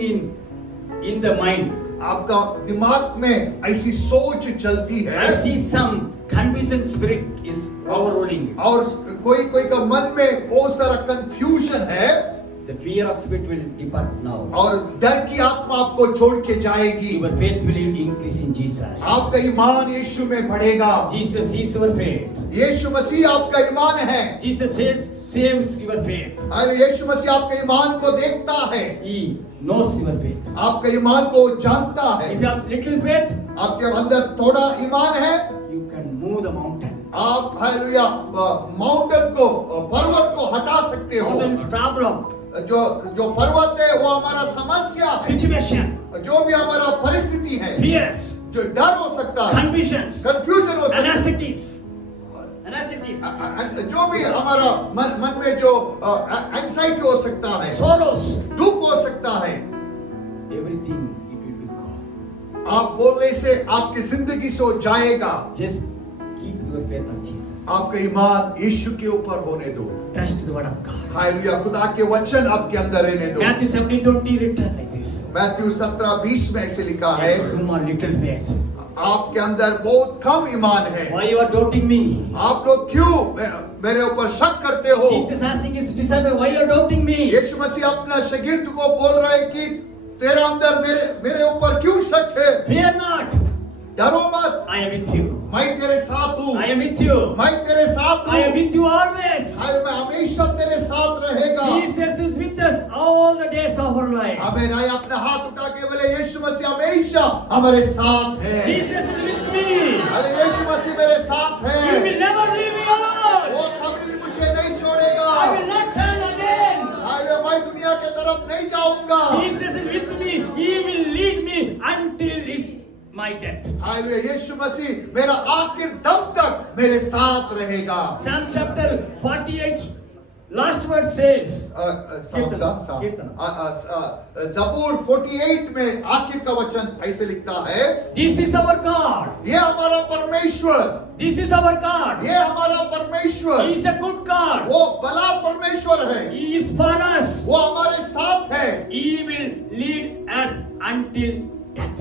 in the mind. आपका दिमाग में ऐसी सोच चलती है, I see some confusion spirit is overruling. और कोई का मन में बहुत सारा कंफ्यूजन है, The fear of spirit will depart now. और डर की आत्मा आपको छोड़ के जाएगी। Your faith will increase in Jesus. आपका ईमान यीशु में बढ़ेगा। Jesus is your faith. यीशु मसीह आपका ईमान है। Jesus saves your faith. अरे यीशु मसीह आपके ईमान को देखता है, He knows your faith. आपके ईमान को जानता है। If you have little faith, आपके अंदर थोड़ा ईमान है, you can move the mountain. आप हालेलुया माउंटेन को, पर्वत को हटा सकते हो। Mountain is problem, जो पर्वत है वो हमारा समस्या है, situation, जो भी हमारा परिस्थिति है, fears, जो डर हो सकता है, confusions, कंफ्यूजन हो सकता है, anxieties, जो भी हमारा मन में जो एंजाइटी हो सकता है, sorrows, दुख हो सकता है, everything it will be gone. आप बोलने से आपकी जिंदगी से हो जाएगा। Just keep your faith on Jesus. आपका ईमान यीशु के ऊपर होने दो। Trust the word of God. Hallelujah, खुदा के वचन आपके अंदर रहने दो। Matthew 17:20 written like this. Matthew 17:20 में ऐसे लिखा है, A small little faith. आपके अंदर बहुत कम ईमान है। Why you are doubting me? आप लोग क्यों मेरे ऊपर शक करते हो? Jesus asking his disciple, why you are doubting me? यीशु मसीह अपना शागिर्द को बोल रहा है कि तेरा अंदर मेरे ऊपर क्यों शक है? Fear not. डरो मत, I am with you. मैं तेरे साथ हूँ। I am with you. मैं तेरे साथ I am हूँ। with you always. मैं हमेशा तेरे साथ रहेगा। Jesus is with us all the days of our life. हमें ना अपना हाथ उठा के बोले यीशु मसीह हमेशा हमारे साथ है। Jesus is with me. अरे यीशु मसीह मेरे साथ है। You will never leave me alone. वो कभी भी मुझे नहीं छोड़ेगा। I will not turn again. अरे मैं दुनिया के तरफ नहीं जाऊंगा। Jesus is with me. He will lead me until my death. Hallelujah, Yeshu Masih मेरा आखिर दम तक मेरे साथ रहेगा। Psalm chapter 48 last word says, ज़बूर 48 में आखिर का वचन ऐसे लिखता है, this is our God. ये हमारा परमेश्वर, This is our God. ये हमारा परमेश्वर, He is a good God. वो भला परमेश्वर है, He is for us. वो हमारे साथ है। He will lead us until death.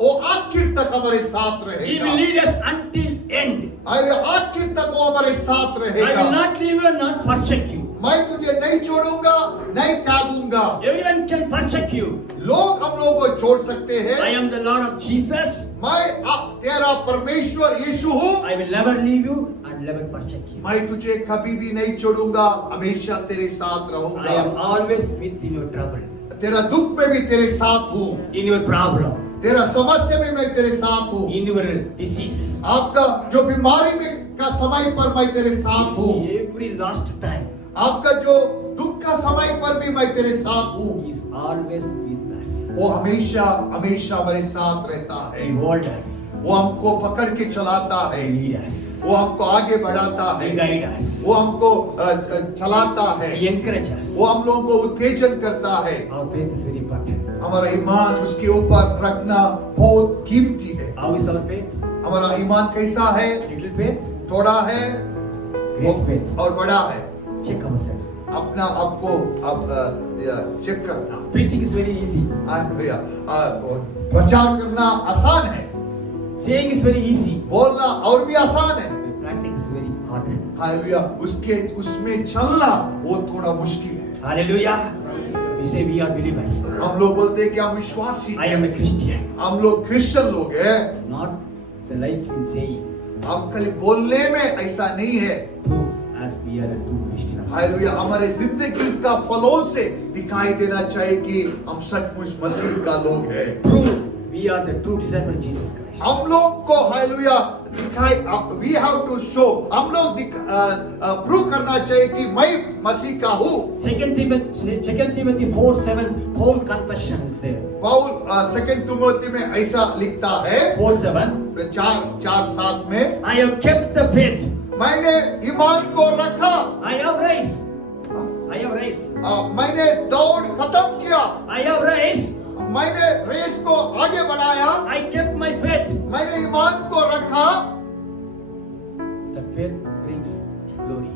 वो आखिर तक हमारे साथ He रहेगा। will lead us until end. अरे आखिर तक वो हमारे साथ I will रहेगा। not leave you, not forsake you. मैं तुझे नहीं छोड़ूंगा, नहीं त्यागूंगा। Everyone can forsake you. लोग हम लोगों को छोड़ सकते हैं। I am the Lord of Jesus. मैं तेरा परमेश्वर यीशु हूँ। I will never leave you and never forsake you. मैं तुझे कभी भी नहीं छोड़ूंगा, हमेशा तेरे साथ I रहूंगा। am always with in your trouble, तेरा दुख में भी तेरे साथ हूँ, in your problem, तेरा समस्या में मैं तेरे साथ हूँ, in your disease. आपका जो बीमारी में का समय पर मैं तेरे साथ हूँ, Every last time, आपका जो दुख का समय पर भी मैं तेरे साथ हूँ। He is always with us. वो हमेशा हमेशा हमारे साथ रहता है। He holds us. वो हमको पकड़ के चलाता है, He leads us. वो हमको आगे बढ़ाता He है, guides us. वो हमको चलाता है, He encourages us. वो हम लोगों को उत्तेजन करता है। Our faith is very important. हमारा ईमान उसके ऊपर रखना बहुत कीमती है। How is our faith? हमारा ईमान कैसा है? Little faith, थोड़ा है great faith. और बड़ा है। Check ourselves. अपना आपको अब चेक करना। Preaching is very easy. भैया प्रचार करना आसान है, Saying is very easy. बोलना और भी आसान है। Practice is very hard. Hallelujah, उसमें चलना वो थोड़ा मुश्किल है। Hallelujah. We say we are believers. हम लोग बोलते हैं कि हम विश्वासी I am a Christian. हम लोग क्रिश्चियन लोग हैं। Not the like in saying. हम खाली बोलने में ऐसा नहीं है। True, as we are a true Christian. Hallelujah, हमारे जिंदगी का फलों से दिखाई देना चाहिए कि हम सचमुच मसीह का लोग हैं। True, we are the true disciple of Jesus Christ. हम लोग को हालेलुया दिखाई, we have to show, हम लोग प्रूव करना चाहिए कि मैं मसीह का हूँ। 2 Timothy 4:7, Paul confession is there. Paul 2 Timothy में ऐसा लिखता है 4:7. 4:7 में, I have kept the faith. मैंने ईमान को रखा, I have raised. I have raised. मैंने दौड़ खत्म किया, I have raised. मैंने रेस को आगे बढ़ाया, I kept my faith. मैंने ईमान को रखा। The faith brings glory.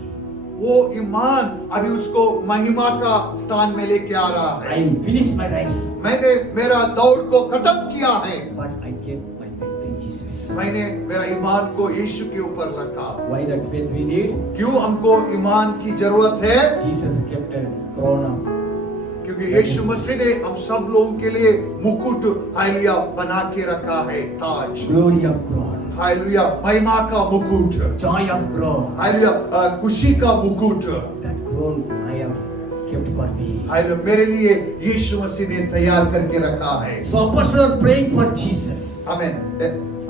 वो ईमान अभी उसको महिमा का स्थान में लेके आ रहा है। I finished my race, मैंने मेरा दौड़ को खत्म किया है, but I kept my faith in Jesus. मैंने मेरा ईमान को यीशु के ऊपर रखा। Why that faith we need? क्यों हमको ईमान की जरूरत है? Jesus kept a crown of. क्योंकि यीशु मसीह ने हम सब लोगों के लिए मुकुट हालेलुया बना के रखा है, ताज, Glory of crown. हालेलुया, महिमा का मुकुट, Joy of crown. हालेलुया, खुशी का मुकुट, That crown I have kept for me. Hallelujah, मेरे लिए यीशु मसीह ने तैयार करके रखा है। So apostle are praying for Jesus. आमीन।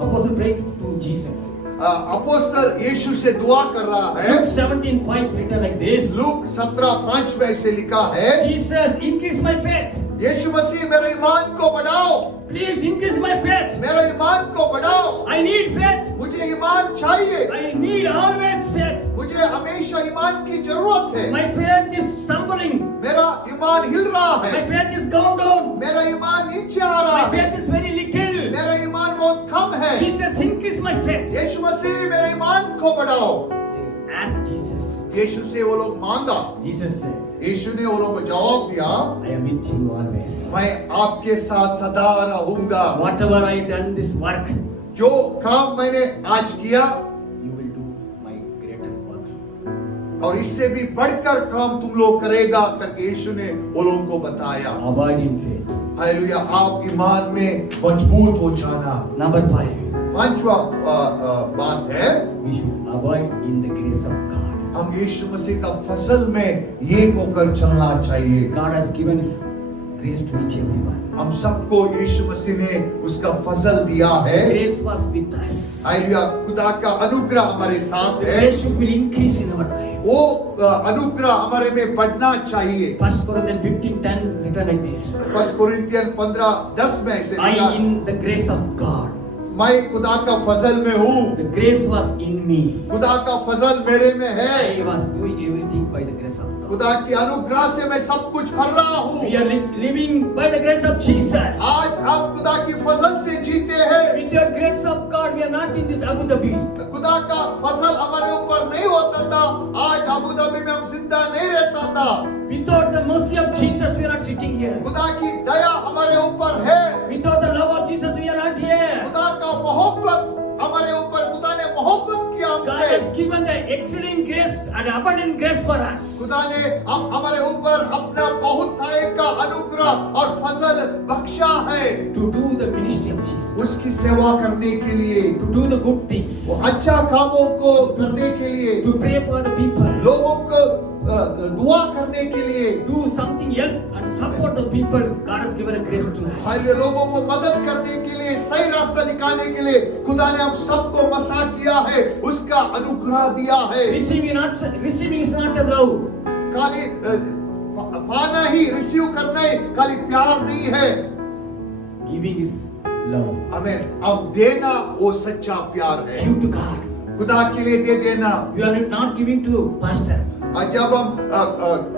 Apostle praying to Jesus. अपोस्तल यीशु से दुआ कर रहा है। Luke 17:5 is written like this. Look 17:5 में ऐसे लिखा है, Jesus, increase my faith. यीशु मसीह मेरे ईमान को बढ़ाओ, Please increase my faith. मेरे ईमान को बढ़ाओ, I need faith. मुझे ईमान चाहिए, I need always faith. मुझे हमेशा ईमान की जरूरत है। My faith is stumbling. मेरा ईमान हिल रहा My है, faith is gone down. मेरा ईमान नीचे आ रहा My है, faith is very little. मेरा ईमान बहुत कम है। Jesus, increase my faith. यीशु मसीह मेरे ईमान को बढ़ाओ। They asked Jesus. यीशु से वो लोग मांगा, Jesus said, यीशु ने वो लोगों को जवाब दिया, I am with you always. मैं आपके साथ सदा रहूंगा। Whatever I done this work, जो काम मैंने आज किया you will do my greater works. और इससे भी बढ़कर काम तुम लोग करेगा करके यीशु ने वो लोगों को बताया। Abide in faith. हालेलुया, आप ईमान में मजबूत हो जाना। Number 5, पांचवा बात है, we should abide in the grace of God. हम यीशु मसीह का फसल में ये होकर चलना चाहिए। God has given His grace to each everyone. हम सबको यीशु मसीह ने उसका फसल दिया है। Grace was with us. Hallelujah, खुदा का अनुग्रह हमारे साथ The है। grace should be increased in our life. वो अनुग्रह हमारे में बढ़ना चाहिए। 1 Corinthians 15:10 written like this. 1 Corinthian 15:10 में ऐसे लिखा, I in the grace of God. मैं खुदा का फसल में हूँ, The grace was in me. खुदा का फसल मेरे में है। I was doing everything by the grace of God. खुदा की अनुग्रह से मैं सब कुछ कर रहा हूँ। We are living by the grace of Jesus. आज आप खुदा की फसल से जीते हैं। With your grace of God, we are not in this Abu Dhabi. खुदा का फसल हमारे ऊपर नहीं होता था, आज अबू धाबी में हम जिंदा नहीं रहता था। Without the mercy of Jesus, we are not sitting here. खुदा की दया हमारे ऊपर है, Without the love of Jesus, we are not here. खुदा का मोहब्बत हमारे ऊपर, खुदा ने मोहब्बत किया God हमसे। has given the excellent grace an abundant grace for us. खुदा ने हमारे ऊपर अपना बहुतायत का अनुग्रह और फसल बख्शा है To do the ministry of Jesus. उसकी सेवा करने के लिए, To do the good things. वो अच्छा कामों को करने के लिए, To pray for the people. लोगों को दुआ करने के लिए, Do something help and support the people. God has given a grace to us. ये लोगों को मदद करने के लिए, सही रास्ता दिखाने के लिए खुदा ने हम सबको मसा किया है, उसका अनुग्रह दिया है। Receiving is not a love. खाली पाना ही, रिसीव करना ही खाली प्यार नहीं है। Giving is love. हमें अब देना वो सच्चा प्यार है। Give to God. खुदा के लिए दे देना। You are not giving to pastor. जब हम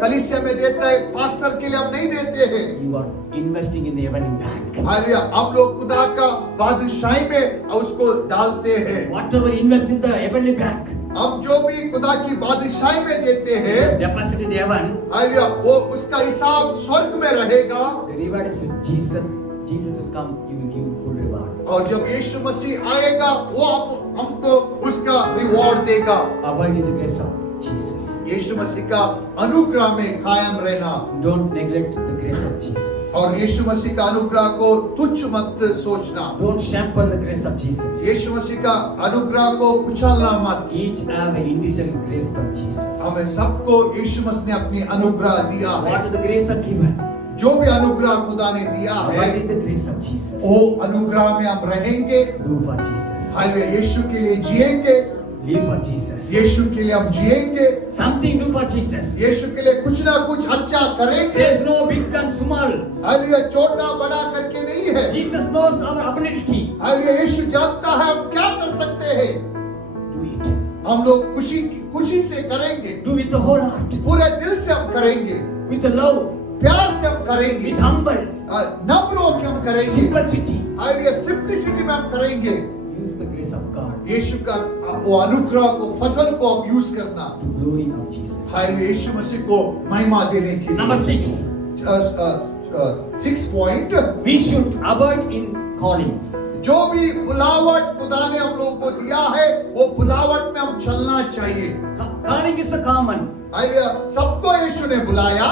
कलीसिया में देता है, पास्टर के लिए हम नहीं देते हैं। You are investing in the heavenly bank. Hallelujah, हम लोग खुदा का बादशाही में उसको डालते हैं। Whatever invest in the heavenly bank, हम जो भी खुदा की बादशाही में देते हैं, deposit in heaven. हालेलुया, वो उसका हिसाब स्वर्ग में रहेगा। The reward is with Jesus. Jesus will come. He will give full reward. और जब यीशु मसीह आएगा, वो हमको उसका रिवॉर्ड देगा। Abide in the grace of Jesus. यीशु मसीह का अनुग्रह में कायम रहना। Don't neglect the grace of Jesus. और यीशु मसीह का अनुग्रह को तुच्छ मत सोचना। Don't shamper the grace of Jesus. यीशु मसीह का अनुग्रह को कुचलना मत। Each have an individual grace from Jesus. हमें सबको यीशु मसीह ने अपनी अनुग्रह दिया है। What is the grace of given? जो भी अनुग्रह खुदा ने दिया है, Abide in the grace of Jesus. वो अनुग्रह में हम रहेंगे। Do for Jesus. Hallelujah, Yeshu के लिए जिएंगे। Live for Jesus. यीशु के लिए हम जिएंगे। Something do for Jesus. यीशु के लिए कुछ ना कुछ अच्छा करेंगे। There is no big and small. Hallelujah, छोटा बड़ा करके नहीं है। Jesus knows our ability. Hallelujah, Yeshu जानता है हम क्या कर सकते हैं। Do it. हम लोग खुशी से करेंगे। Do with the whole heart. पूरे दिल से हम करेंगे। With the love. प्यार से हम करेंगे। With humble. नम्र होकर हम करेंगे। Simplicity. हालेलुया, सिंपलिसिटी में हम करेंगे। Use the grace of God. यीशु का वो अनुग्रह को, फसल को हम यूज करना। To glory of Jesus. Hallelujah, Yeshu Masih को महिमा देने के लिए। Number 6. 6 point, We should abide in calling. जो भी बुलावट खुदा ने हम लोगों को दिया है, वो बुलावट में हम चलना चाहिए। Calling is a common. Hallelujah, सबको यीशु ने बुलाया।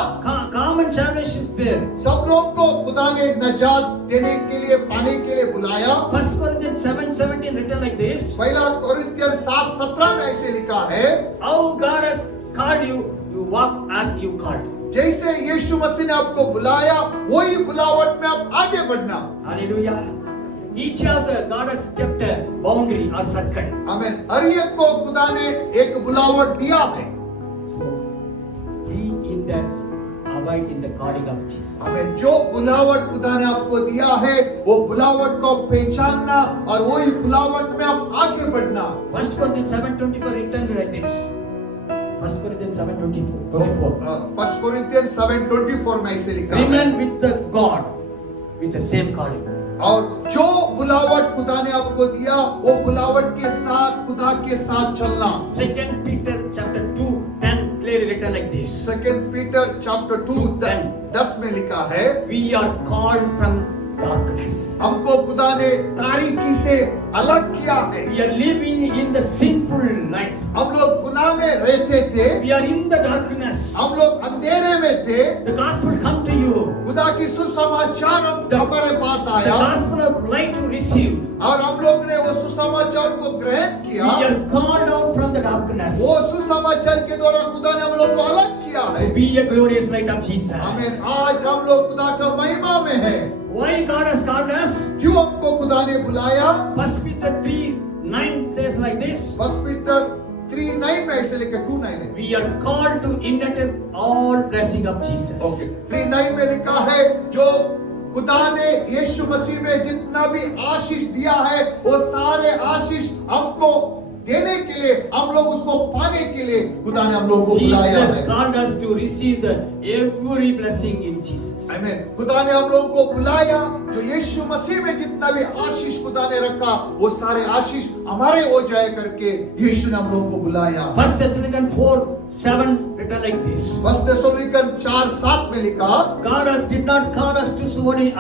Common salvation is there. सब लोग को खुदा ने नजात देने के लिए, पाने के लिए बुलाया। 1 Corinthians 7:17 written like this. पहला कोरिन्थियन 7:17 में ऐसे लिखा है, How God has called you, you walk as you called. जैसे यीशु मसीह ने आपको बुलाया, वही बुलावट में आप आगे बढ़ना। Hallelujah. Each of the God has kept a boundary or circle. हमें हर एक को खुदा ने एक बुलावट दिया है। So be in the abide in the calling of Jesus. हमें जो बुलावट खुदा ने आपको दिया है, वो बुलावट को पहचानना और वही बुलावट में आप आगे बढ़ना। 1 Corinthians 7:24 written like this. 1 Corinthians 7:24. 1 Corinthian 7:24 में ऐसे लिखा है, Remain with the God with the same calling. और जो बुलावट खुदा ने आपको दिया, वो बुलावट के साथ, खुदा के साथ चलना। 2 Peter chapter 2:10 clearly written like this. 2 Peter chapter 2:10 में लिखा है, We are called from darkness. हमको खुदा ने तारीकी से अलग किया है। We are living in the sinful life. हम लोग गुनाह में रहते थे, We are in the darkness. हम लोग अंधेरे में थे। The gospel come to you. खुदा की सुसमाचार हमारे पास The आया gospel of light to receive. और हम लोग ने वो सुसमाचार को ग्रहण किया। We are called out from the darkness. वो सुसमाचार के द्वारा खुदा ने हम लोग को अलग किया है। To be a glorious light of Jesus. हमें आज हम लोग खुदा का महिमा में है। Why God has called us? क्यों हमको खुदा ने बुलाया? 1 Peter 3:9 says like this. 1 Peter 3:9 में ऐसे लिखा, 2:9 है। We are called to inherit all blessing of Jesus. Okay, 3:9 में लिखा है, जो खुदा ने यीशु मसीह में जितना भी आशीष दिया है, वो सारे आशीष हमको देने के लिए, हम लोग उसको पाने के लिए खुदा ने हम लोगों को बुलाया Jesus है। called us to receive the every blessing in Jesus. आमीन। खुदा ने हम लोगों को बुलाया, जो यीशु मसीह में जितना भी आशीष खुदा ने रखा, वो सारे आशीष हमारे हो जाए करके यीशु ने हम लोगों को बुलाया। 1 Thessalonians 4:7 written like this. 1 थिस्सलुनीकन 4:7 में लिखा, God did not call us to only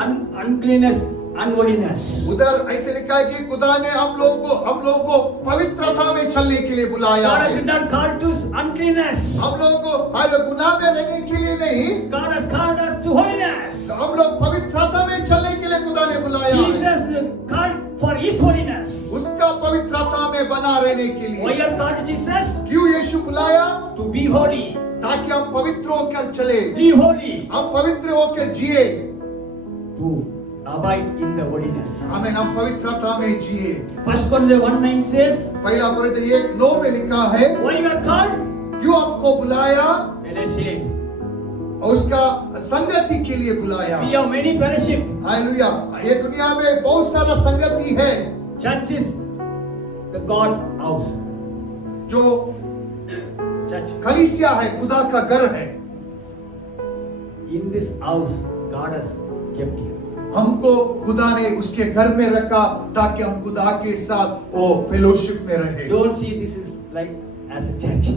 uncleanness, unholiness. उधर ऐसे लिखा है कि खुदा ने हम लोगों को पवित्रता में चलने के लिए बुलाया God है। has not called to uncleanness. हम लोगों को गुनाह में रहने के लिए नहीं, God has called us to holiness. हम लोग पवित्रता में चलने के लिए खुदा ने बुलाया है। Jesus called for His holiness. उसका पवित्रता में बना रहने के Why लिए are called Jesus? क्यों यीशु बुलाया? To be holy. ताकि हम पवित्र होकर चले, Be holy. हम पवित्र होकर जिए। To abide in the holiness. हमें हम पवित्रता में जिए। 1 Corinthians 1:9 says, पहला कोरिन्थियों 1:9 में लिखा है, why you are called? क्यों हमको बुलाया? Fellowship. और उसका संगति के लिए बुलाया। We have many fellowship. Hallelujah. ये दुनिया में बहुत सारा संगति है। Church is the God house. जो Church. कलीसिया है, खुदा का घर है। In this house, God has kept you. हमको खुदा ने उसके घर में रखा ताकि हम खुदा के साथ वो फेलोशिप में रहे। Don't see this is like as a church.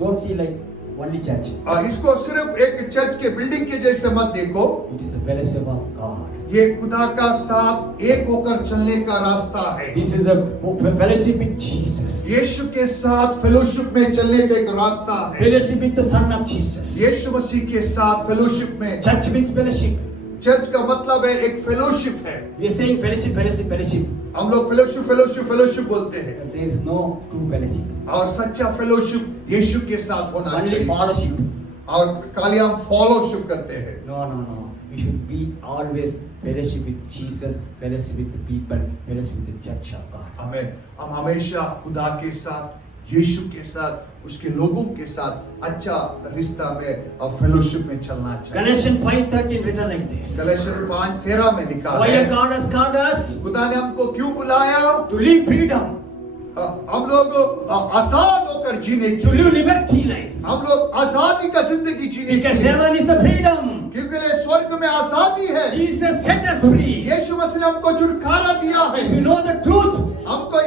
Don't see like only church. इसको सिर्फ एक चर्च के बिल्डिंग के जैसे मत देखो। It is a fellowship of God. ये खुदा का साथ एक होकर चलने का रास्ता है। This is a fellowship with Jesus. यीशु के साथ फेलोशिप में चलने का एक रास्ता है। Fellowship with the Son of Jesus. यीशु मसीह के साथ फेलोशिप में। Church means fellowship. चर्च का मतलब है एक फेलोशिप है। We are saying fellowship, fellowship, fellowship. हम लोग फेलोशिप बोलते हैं। But there is no true fellowship. और सच्चा फेलोशिप यीशु के साथ होना Only चाहिए। fellowship. और खाली हम फॉलोशिप करते हैं। No. We should be always fellowship with Jesus, fellowship with the people, fellowship with the church of God. आमीन। हम हमेशा खुदा के साथ, यीशु के साथ, उसके लोगों के साथ अच्छा रिश्ता में और फेलोशिप में चलना चाहिए। Galatians 5:13 written like this. गलातियर 5:13 में लिखा Why है, God has called us खुदा ने हमको क्यों बुलाया? to live freedom, हम लोग आजाद होकर जीने to के लिए, live liberty life. हम लोग आजादी का जिंदगी जीने के Because लिए, heaven is a freedom. क्योंकि स्वर्ग में आजादी है। Jesus set us free. यीशु मसीह ने हमको छुटकारा दिया If है। you know the truth, हमको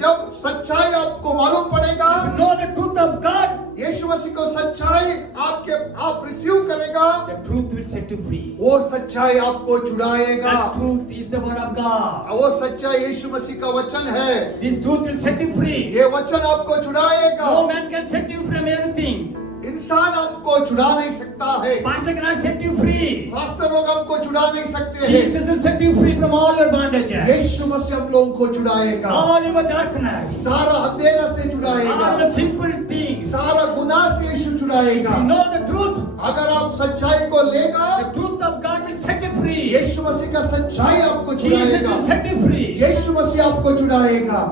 जब सच्चाई आपको मालूम पड़ेगा, if you know the truth of God, यीशु मसीह को सच्चाई आप रिसीव करेगा, the truth will set you free. वो सच्चाई आपको छुड़ाएगा। That truth is the word of God. वो सच्चाई यीशु मसीह का वचन है। This truth will set you free. ये वचन आपको छुड़ाएगा। No man can set you from everything. इंसान हमको छुड़ा नहीं सकता है। Pastor cannot set you free. Pastor लोग हमको छुड़ा नहीं सकते हैं। Jesus will set you free from all your bondages. यीशु मसीह हम लोगों को छुड़ाएगा। All your darkness. सारा अंधेरा से All छुड़ाएगा। the simple things. सारा गुनाह से यीशु छुड़ाएगा। You know the truth. अगर आप सच्चाई को लेगा, The truth of God will set you free. यीशु मसीह का सच्चाई आपको Jesus will छुड़ाएगा। set you free. यीशु मसीह आपको छुड़ाएगा।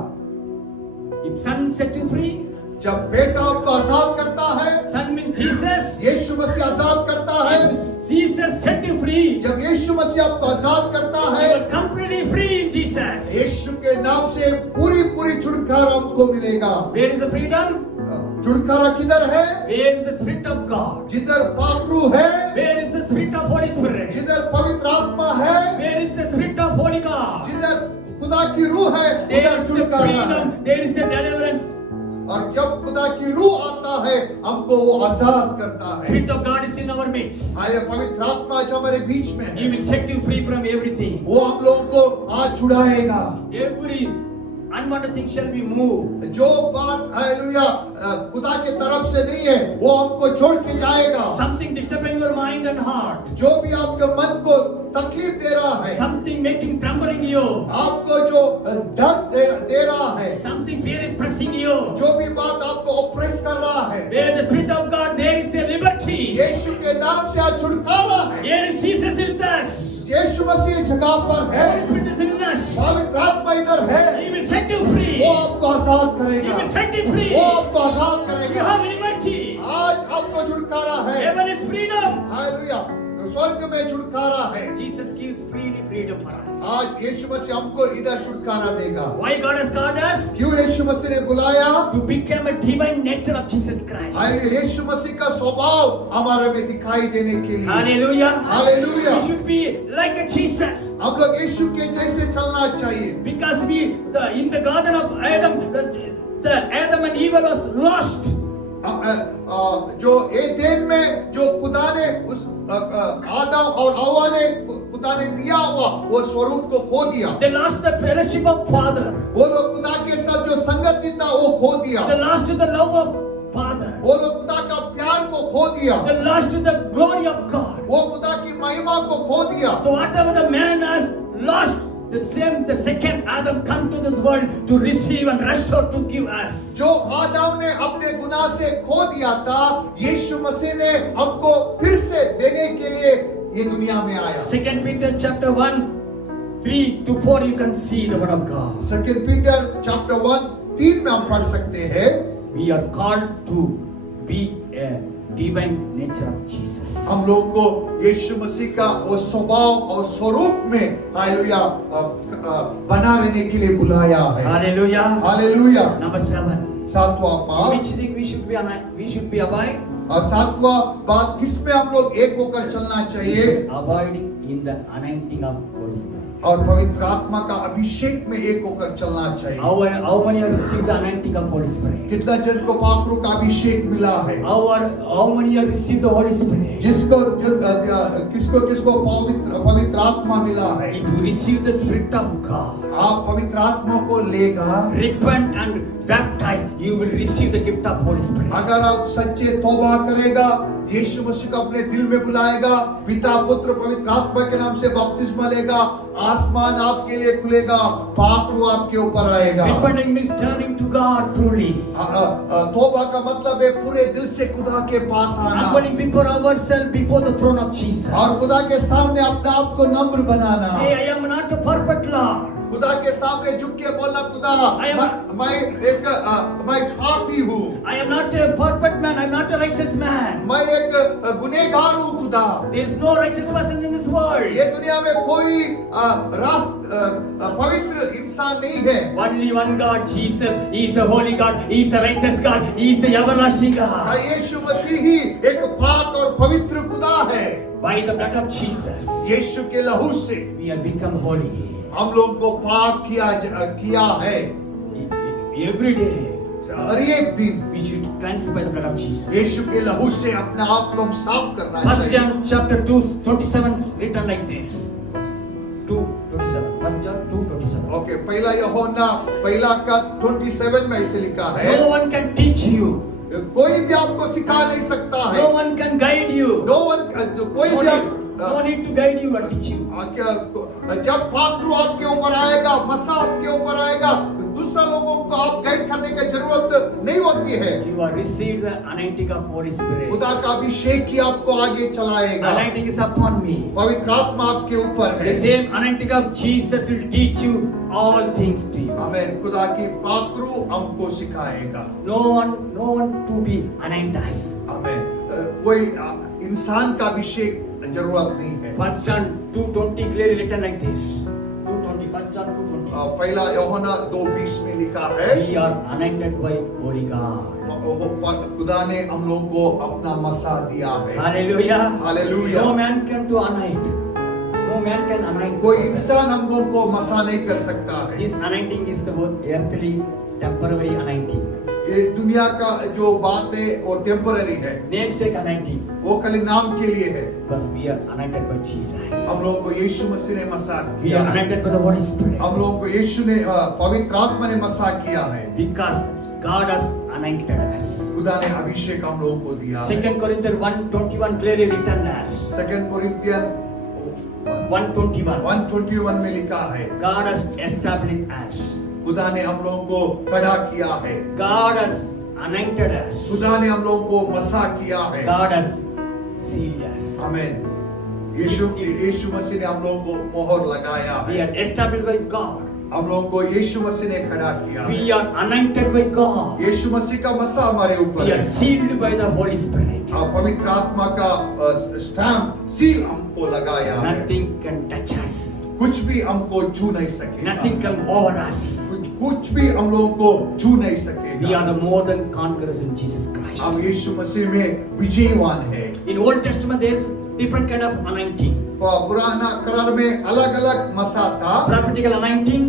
If Son set you free, जब बेटा आपको आजाद करता है, Son means Jesus. यीशु मसीह आजाद करता है। Jesus set you free. जब यीशु मसीह आपको आजाद करता You है, are completely free in Jesus. यीशु के नाम से पूरी छुटकारा हमको मिलेगा। Where is the freedom? छुटकारा किधर है? Where is the Spirit of God? जिधर पाकरू है, Where is the Spirit of Holy Spirit? जिधर पवित्र आत्मा है, Where is the Spirit of Holy God? जिधर खुदा की रूह है, There उधर is the छुटकारा है। freedom. There is the deliverance. और जब खुदा की रूह आता है, हमको वो आजाद करता है। Spirit of God is in our midst. आया पवित्र आत्मा आज हमारे बीच में He है। will set you free from everything. वो हम लोगों को आज छुड़ाएगा। Every unwanted thing shall be moved. जो बात हालेलुया खुदा के तरफ से नहीं है, वो हमको छोड़ के जाएगा। Something disturbing your mind and heart. जो भी आपके मन को तकलीफ दे रहा है, Something making trembling you. आपको जो डर दे रहा है, Something fear is pressing you. जो भी बात आपको ऑप्रेस कर रहा है, Where the Spirit of God, there is a liberty. यीशु के नाम से आज छुटकारा है। Here is Jesus in us. यीशु मसीह जगह पर है, Holy Spirit is in us. पवित्र आत्मा इधर है। He will set you free. वो आपको आजाद He करेगा। will set you free. वो आपको आजाद You करेगा। have liberty. आज आपको छुटकारा है। Heaven is freedom. हालेलुया, स्वर्ग में छुटकारा है। Jesus gives freely freedom for us. आज यीशु मसीह हमको इधर छुटकारा देगा। Why God has called us? क्यों यीशु मसीह ने बुलाया? To become a divine nature of Jesus Christ. Hallelujah, Yeshu Masih का स्वभाव हमारे में दिखाई देने के लिए। Hallelujah. Hallelujah. We should be like a Jesus. हम लोग यीशु के जैसे चलना चाहिए। Because in the garden of Adam, the Adam and Eve was lost. जो एदेन में जो खुदा ने उस आदम और हवा ने खुदा ने दिया हुआ वो स्वरूप को खो दिया। They lost the fellowship of Father. वो लोग खुदा के साथ जो संगति था वो खो दिया। They lost the love of Father. वो लोग खुदा का प्यार को खो दिया। They lost the glory of God. वो खुदा की महिमा को खो दिया। So whatever the man has lost, the second Adam come to this world to receive and restore to give us. जो आदम ने अपने गुनाह से खो दिया था, यीशु मसीह ने हमको फिर से देने के लिए ये दुनिया में आया। 2 Peter chapter 1, 3 to 4 you can see the word of God. 2 Peter chapter 1 3 में हम पढ़ सकते हैं, We are called to be a divine nature of Jesus. हम लोगों को यीशु मसीह का वो स्वभाव और स्वरूप में हालेलुया बना रहने के लिए बुलाया है। Hallelujah. हालेलुया। Number 7. सातवां बात, Which thing we should be abide? और सातवां बात किसमें हम लोग एक होकर चलना चाहिए? Abiding in the anointing of Holy Spirit. और पवित्र आत्मा का अभिषेक में एक होकर चलना चाहिए। How many have received the anointing of Holy Spirit? कितना जन को पाखरू का अभिषेक मिला है? How many have received the Holy Spirit? किसको पवित्र आत्मा मिला है? If you receive the Spirit of God, आप पवित्र आत्मा को लेगा, repent and baptize, you will receive the gift of Holy Spirit. अगर आप सच्चे तौबा करेगा, यीशु मसीह को अपने दिल में बुलाएगा, पिता पुत्र पवित्र आत्मा के नाम से बपतिस्मा लेगा, आसमान आपके लिए खुलेगा, पाखरू आपके ऊपर आएगा। Repenting means turning to God truly. तौबा का मतलब है पूरे दिल से खुदा के पास आना, Humbling before ourselves before the throne of Jesus. और खुदा के सामने अपने आप को नम्र बनाना। Say, I am not a perfect Lord. खुदा के सामने झुक के बोलना, खुदा मैं पापी हूँ, I am not a perfect man. I am not a righteous man. मैं एक गुनहगार हूँ खुदा। There is no righteous person in this world. ये दुनिया में कोई पवित्र इंसान नहीं है। Only one God, Jesus. He is the holy God. He is the righteous God. He is the everlasting God. यीशु मसीह ही एक पाक और पवित्र खुदा है। By the blood of Jesus, यीशु के लहू से we have become holy. हम लोग को पाक किया है। Every day, हर एक दिन we should cleanse by the blood of Jesus. यीशु के लहू से अपने आप को हम साफ करना First चाहिए। John chapter 2:27 written like this. 2:27. First John 2:27. Okay, पहला यूहन्ना पहला का 27 में ऐसे लिखा है, No one can teach you. कोई भी आपको सिखा नहीं सकता है। No one can guide you. कोई भी No need to guide you and teach you. जब पाखरू आपके ऊपर आएगा, मसा आपके ऊपर आएगा, दूसरा लोगों को आप गाइड करने की जरूरत नहीं होती है। You have received the anointing of Holy Spirit. खुदा का अभिषेक ही आपको आगे चलाएगा। Anointing is upon me. पवित्र आत्मा आपके ऊपर The है। same anointing of Jesus will teach you all things to you. आमीन। खुदा की पाखरू हमको सिखाएगा। No one to be anoint us. आमीन। कोई इंसान का अभिषेक जरूरत नहीं है। First John 2:20 clearly written like this. 2:20. First John 2:20. पहला यूहन्ना 2:20 में लिखा है, We are anointed by Holy God. खुदा ने हम लोगों को अपना मसा दिया है। Hallelujah. Hallelujah. No man can to anoint. No man can anoint. कोई इंसान हम लोगों को मसा नहीं कर सकता है। This anointing is the earthly temporary anointing. ये दुनिया का जो बात है वो टेम्पररी है, Namesake anointing. वो खाली नाम के लिए है। Because we are anointed by Jesus. हम लोगों को यीशु मसीह ने मसा We किया are है। anointed by the Holy Spirit. हम लोगों को यीशु ने पवित्र आत्मा ने मसा किया है। Because God has anointed us. खुदा ने अभिषेक हम लोगों को दिया है। 2 Corinthians 1:21 clearly written as. 2 Corinthian 1:21. 1:21 में लिखा है, God has established us. खुदा ने हम लोगों को खड़ा किया है। God has anointed us. खुदा ने हम लोगों को मसा किया है। God has sealed us. आमीन। यीशु मसीह ने हम लोगों को मोहर लगाया We है। are established by God. हम लोगों को यीशु मसीह ने खड़ा किया है। We are anointed by God. यीशु मसीह का मसा हमारे ऊपर We है। are sealed by the Holy Spirit. पवित्र आत्मा का स्टैम्प सील हमको लगाया है। Nothing can touch us. कुछ भी हमको छू नहीं सकेगा। Nothing can over us. कुछ भी हम लोगों को छू नहीं We सकेगा। are the more than conquerors in Jesus Christ. हम यीशु मसीह में विजयवान है। In Old Testament there is different kind of anointing. पुराना करार में अलग अलग मसा था। prophetical anointing,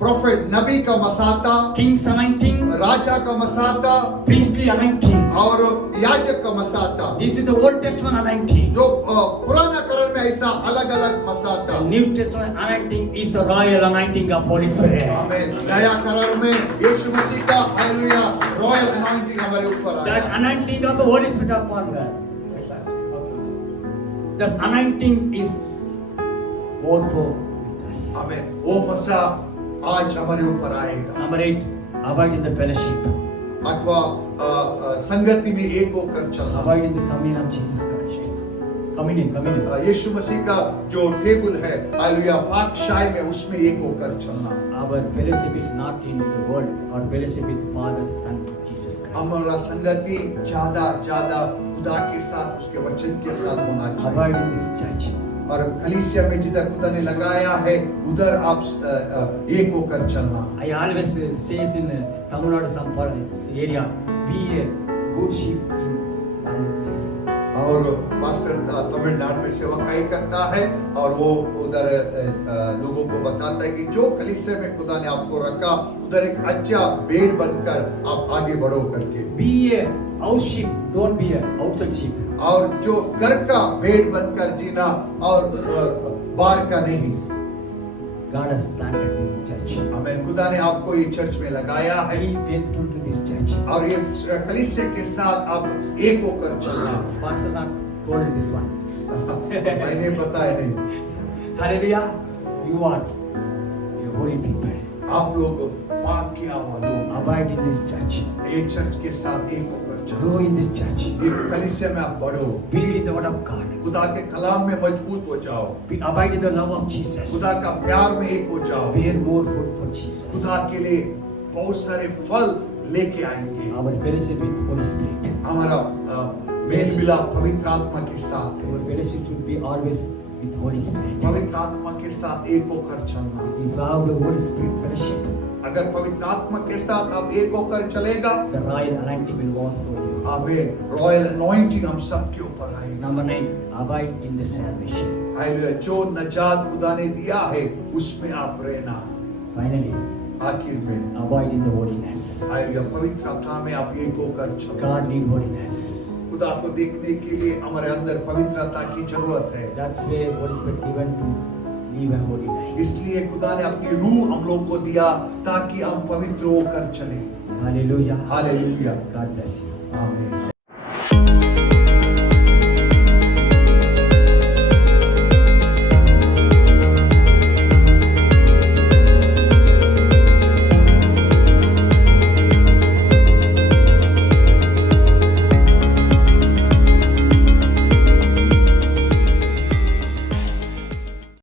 प्रोफेट नबी का मसा था, king's anointing, राजा का मसा था priestly anointing. और याजक का मसा था। This is the Old Testament anointing. जो पुराना करार में ऐसा अलग अलग मसा था। The New Testament anointing is a royal anointing of Holy Spirit. आमीन। नया करार में यीशु मसीह का हालेलुया रॉयल अनॉइंटिंग हमारे ऊपर That आया। anointing of the Holy Spirit upon us. That anointing is overflow with us. आमीन। वो मसा आज हमारे ऊपर आएगा। Number 8, abide in the fellowship. अथवा संगति में एक होकर चलना। Abide in the communion of Jesus Christ. Communion. यीशु मसीह का जो टेबल है हालेलुया पाकशाही में उसमें एक होकर चलना। Our fellowship is not in the world. Our fellowship with Father, Son, Jesus Christ. हमारा संगति ज्यादा खुदा के साथ उसके वचन के साथ होना चाहिए। Abide in this church. और कलीसिया में जिधर खुदा ने लगाया है उधर आप एक होकर चलना। I always says in Tamil Nadu some area, be a good sheep in one place. और पास्टर तमिलनाडु में सेवकाई करता है और वो उधर लोगों को बताता है कि जो कलीसिया में खुदा ने आपको रखा उधर एक अच्छा भेड़ बनकर आप आगे बढ़ो करके। Be a house sheep, don't be a outside sheep. और जो घर का भेड़ बनकर जीना और बाहर का नहीं। God has planted in this church. आमीन। खुदा ने आपको ये चर्च में लगाया है Be faithful to this church. और ये कलीसिया के साथ आप एक होकर चलना। Pastor not told this one. मैंने बताया नहीं। Hallelujah. You are a holy people. आप लोग पाक किया हुआ दो। Abide in this church. ये चर्च के साथ एक होकर चलो। Grow in this church. ये कलीसिया में आप बढ़ो। Build in the word of God. खुदा के कलाम में मजबूत हो जाओ। Abide in the love of Jesus. खुदा का प्यार में एक हो जाओ। Bear more fruit for Jesus. खुदा के लिए बहुत सारे फल लेके आएंगे। Our fellowship with Holy Spirit. हमारा मेल मिलाप पवित्र आत्मा के साथ है। Our fellowship should be always with Holy Spirit. पवित्र आत्मा के साथ एक होकर चलना। If you have the Holy Spirit fellowship, अगर पवित्र आत्मा के साथ आप एक होकर चलेगा the royal anointing will walk for you. आमीन। रॉयल अनॉइंटिंग हम सबके ऊपर आएगा। Number 9, abide in the salvation. Hallelujah. जो नजात खुदा ने दिया है उसमें आप रहना। Finally, आखिर में abide in the holiness. Hallelujah पवित्रता में आप एक होकर चलो। God need holiness. खुदा को देखने के लिए हमारे अंदर पवित्रता की जरूरत है। That's why Holy Spirit given to live a holy life. इसलिए खुदा ने अपनी रूह हम लोग को दिया ताकि हम पवित्र होकर चलें। Hallelujah. Hallelujah. God bless you. आमीन।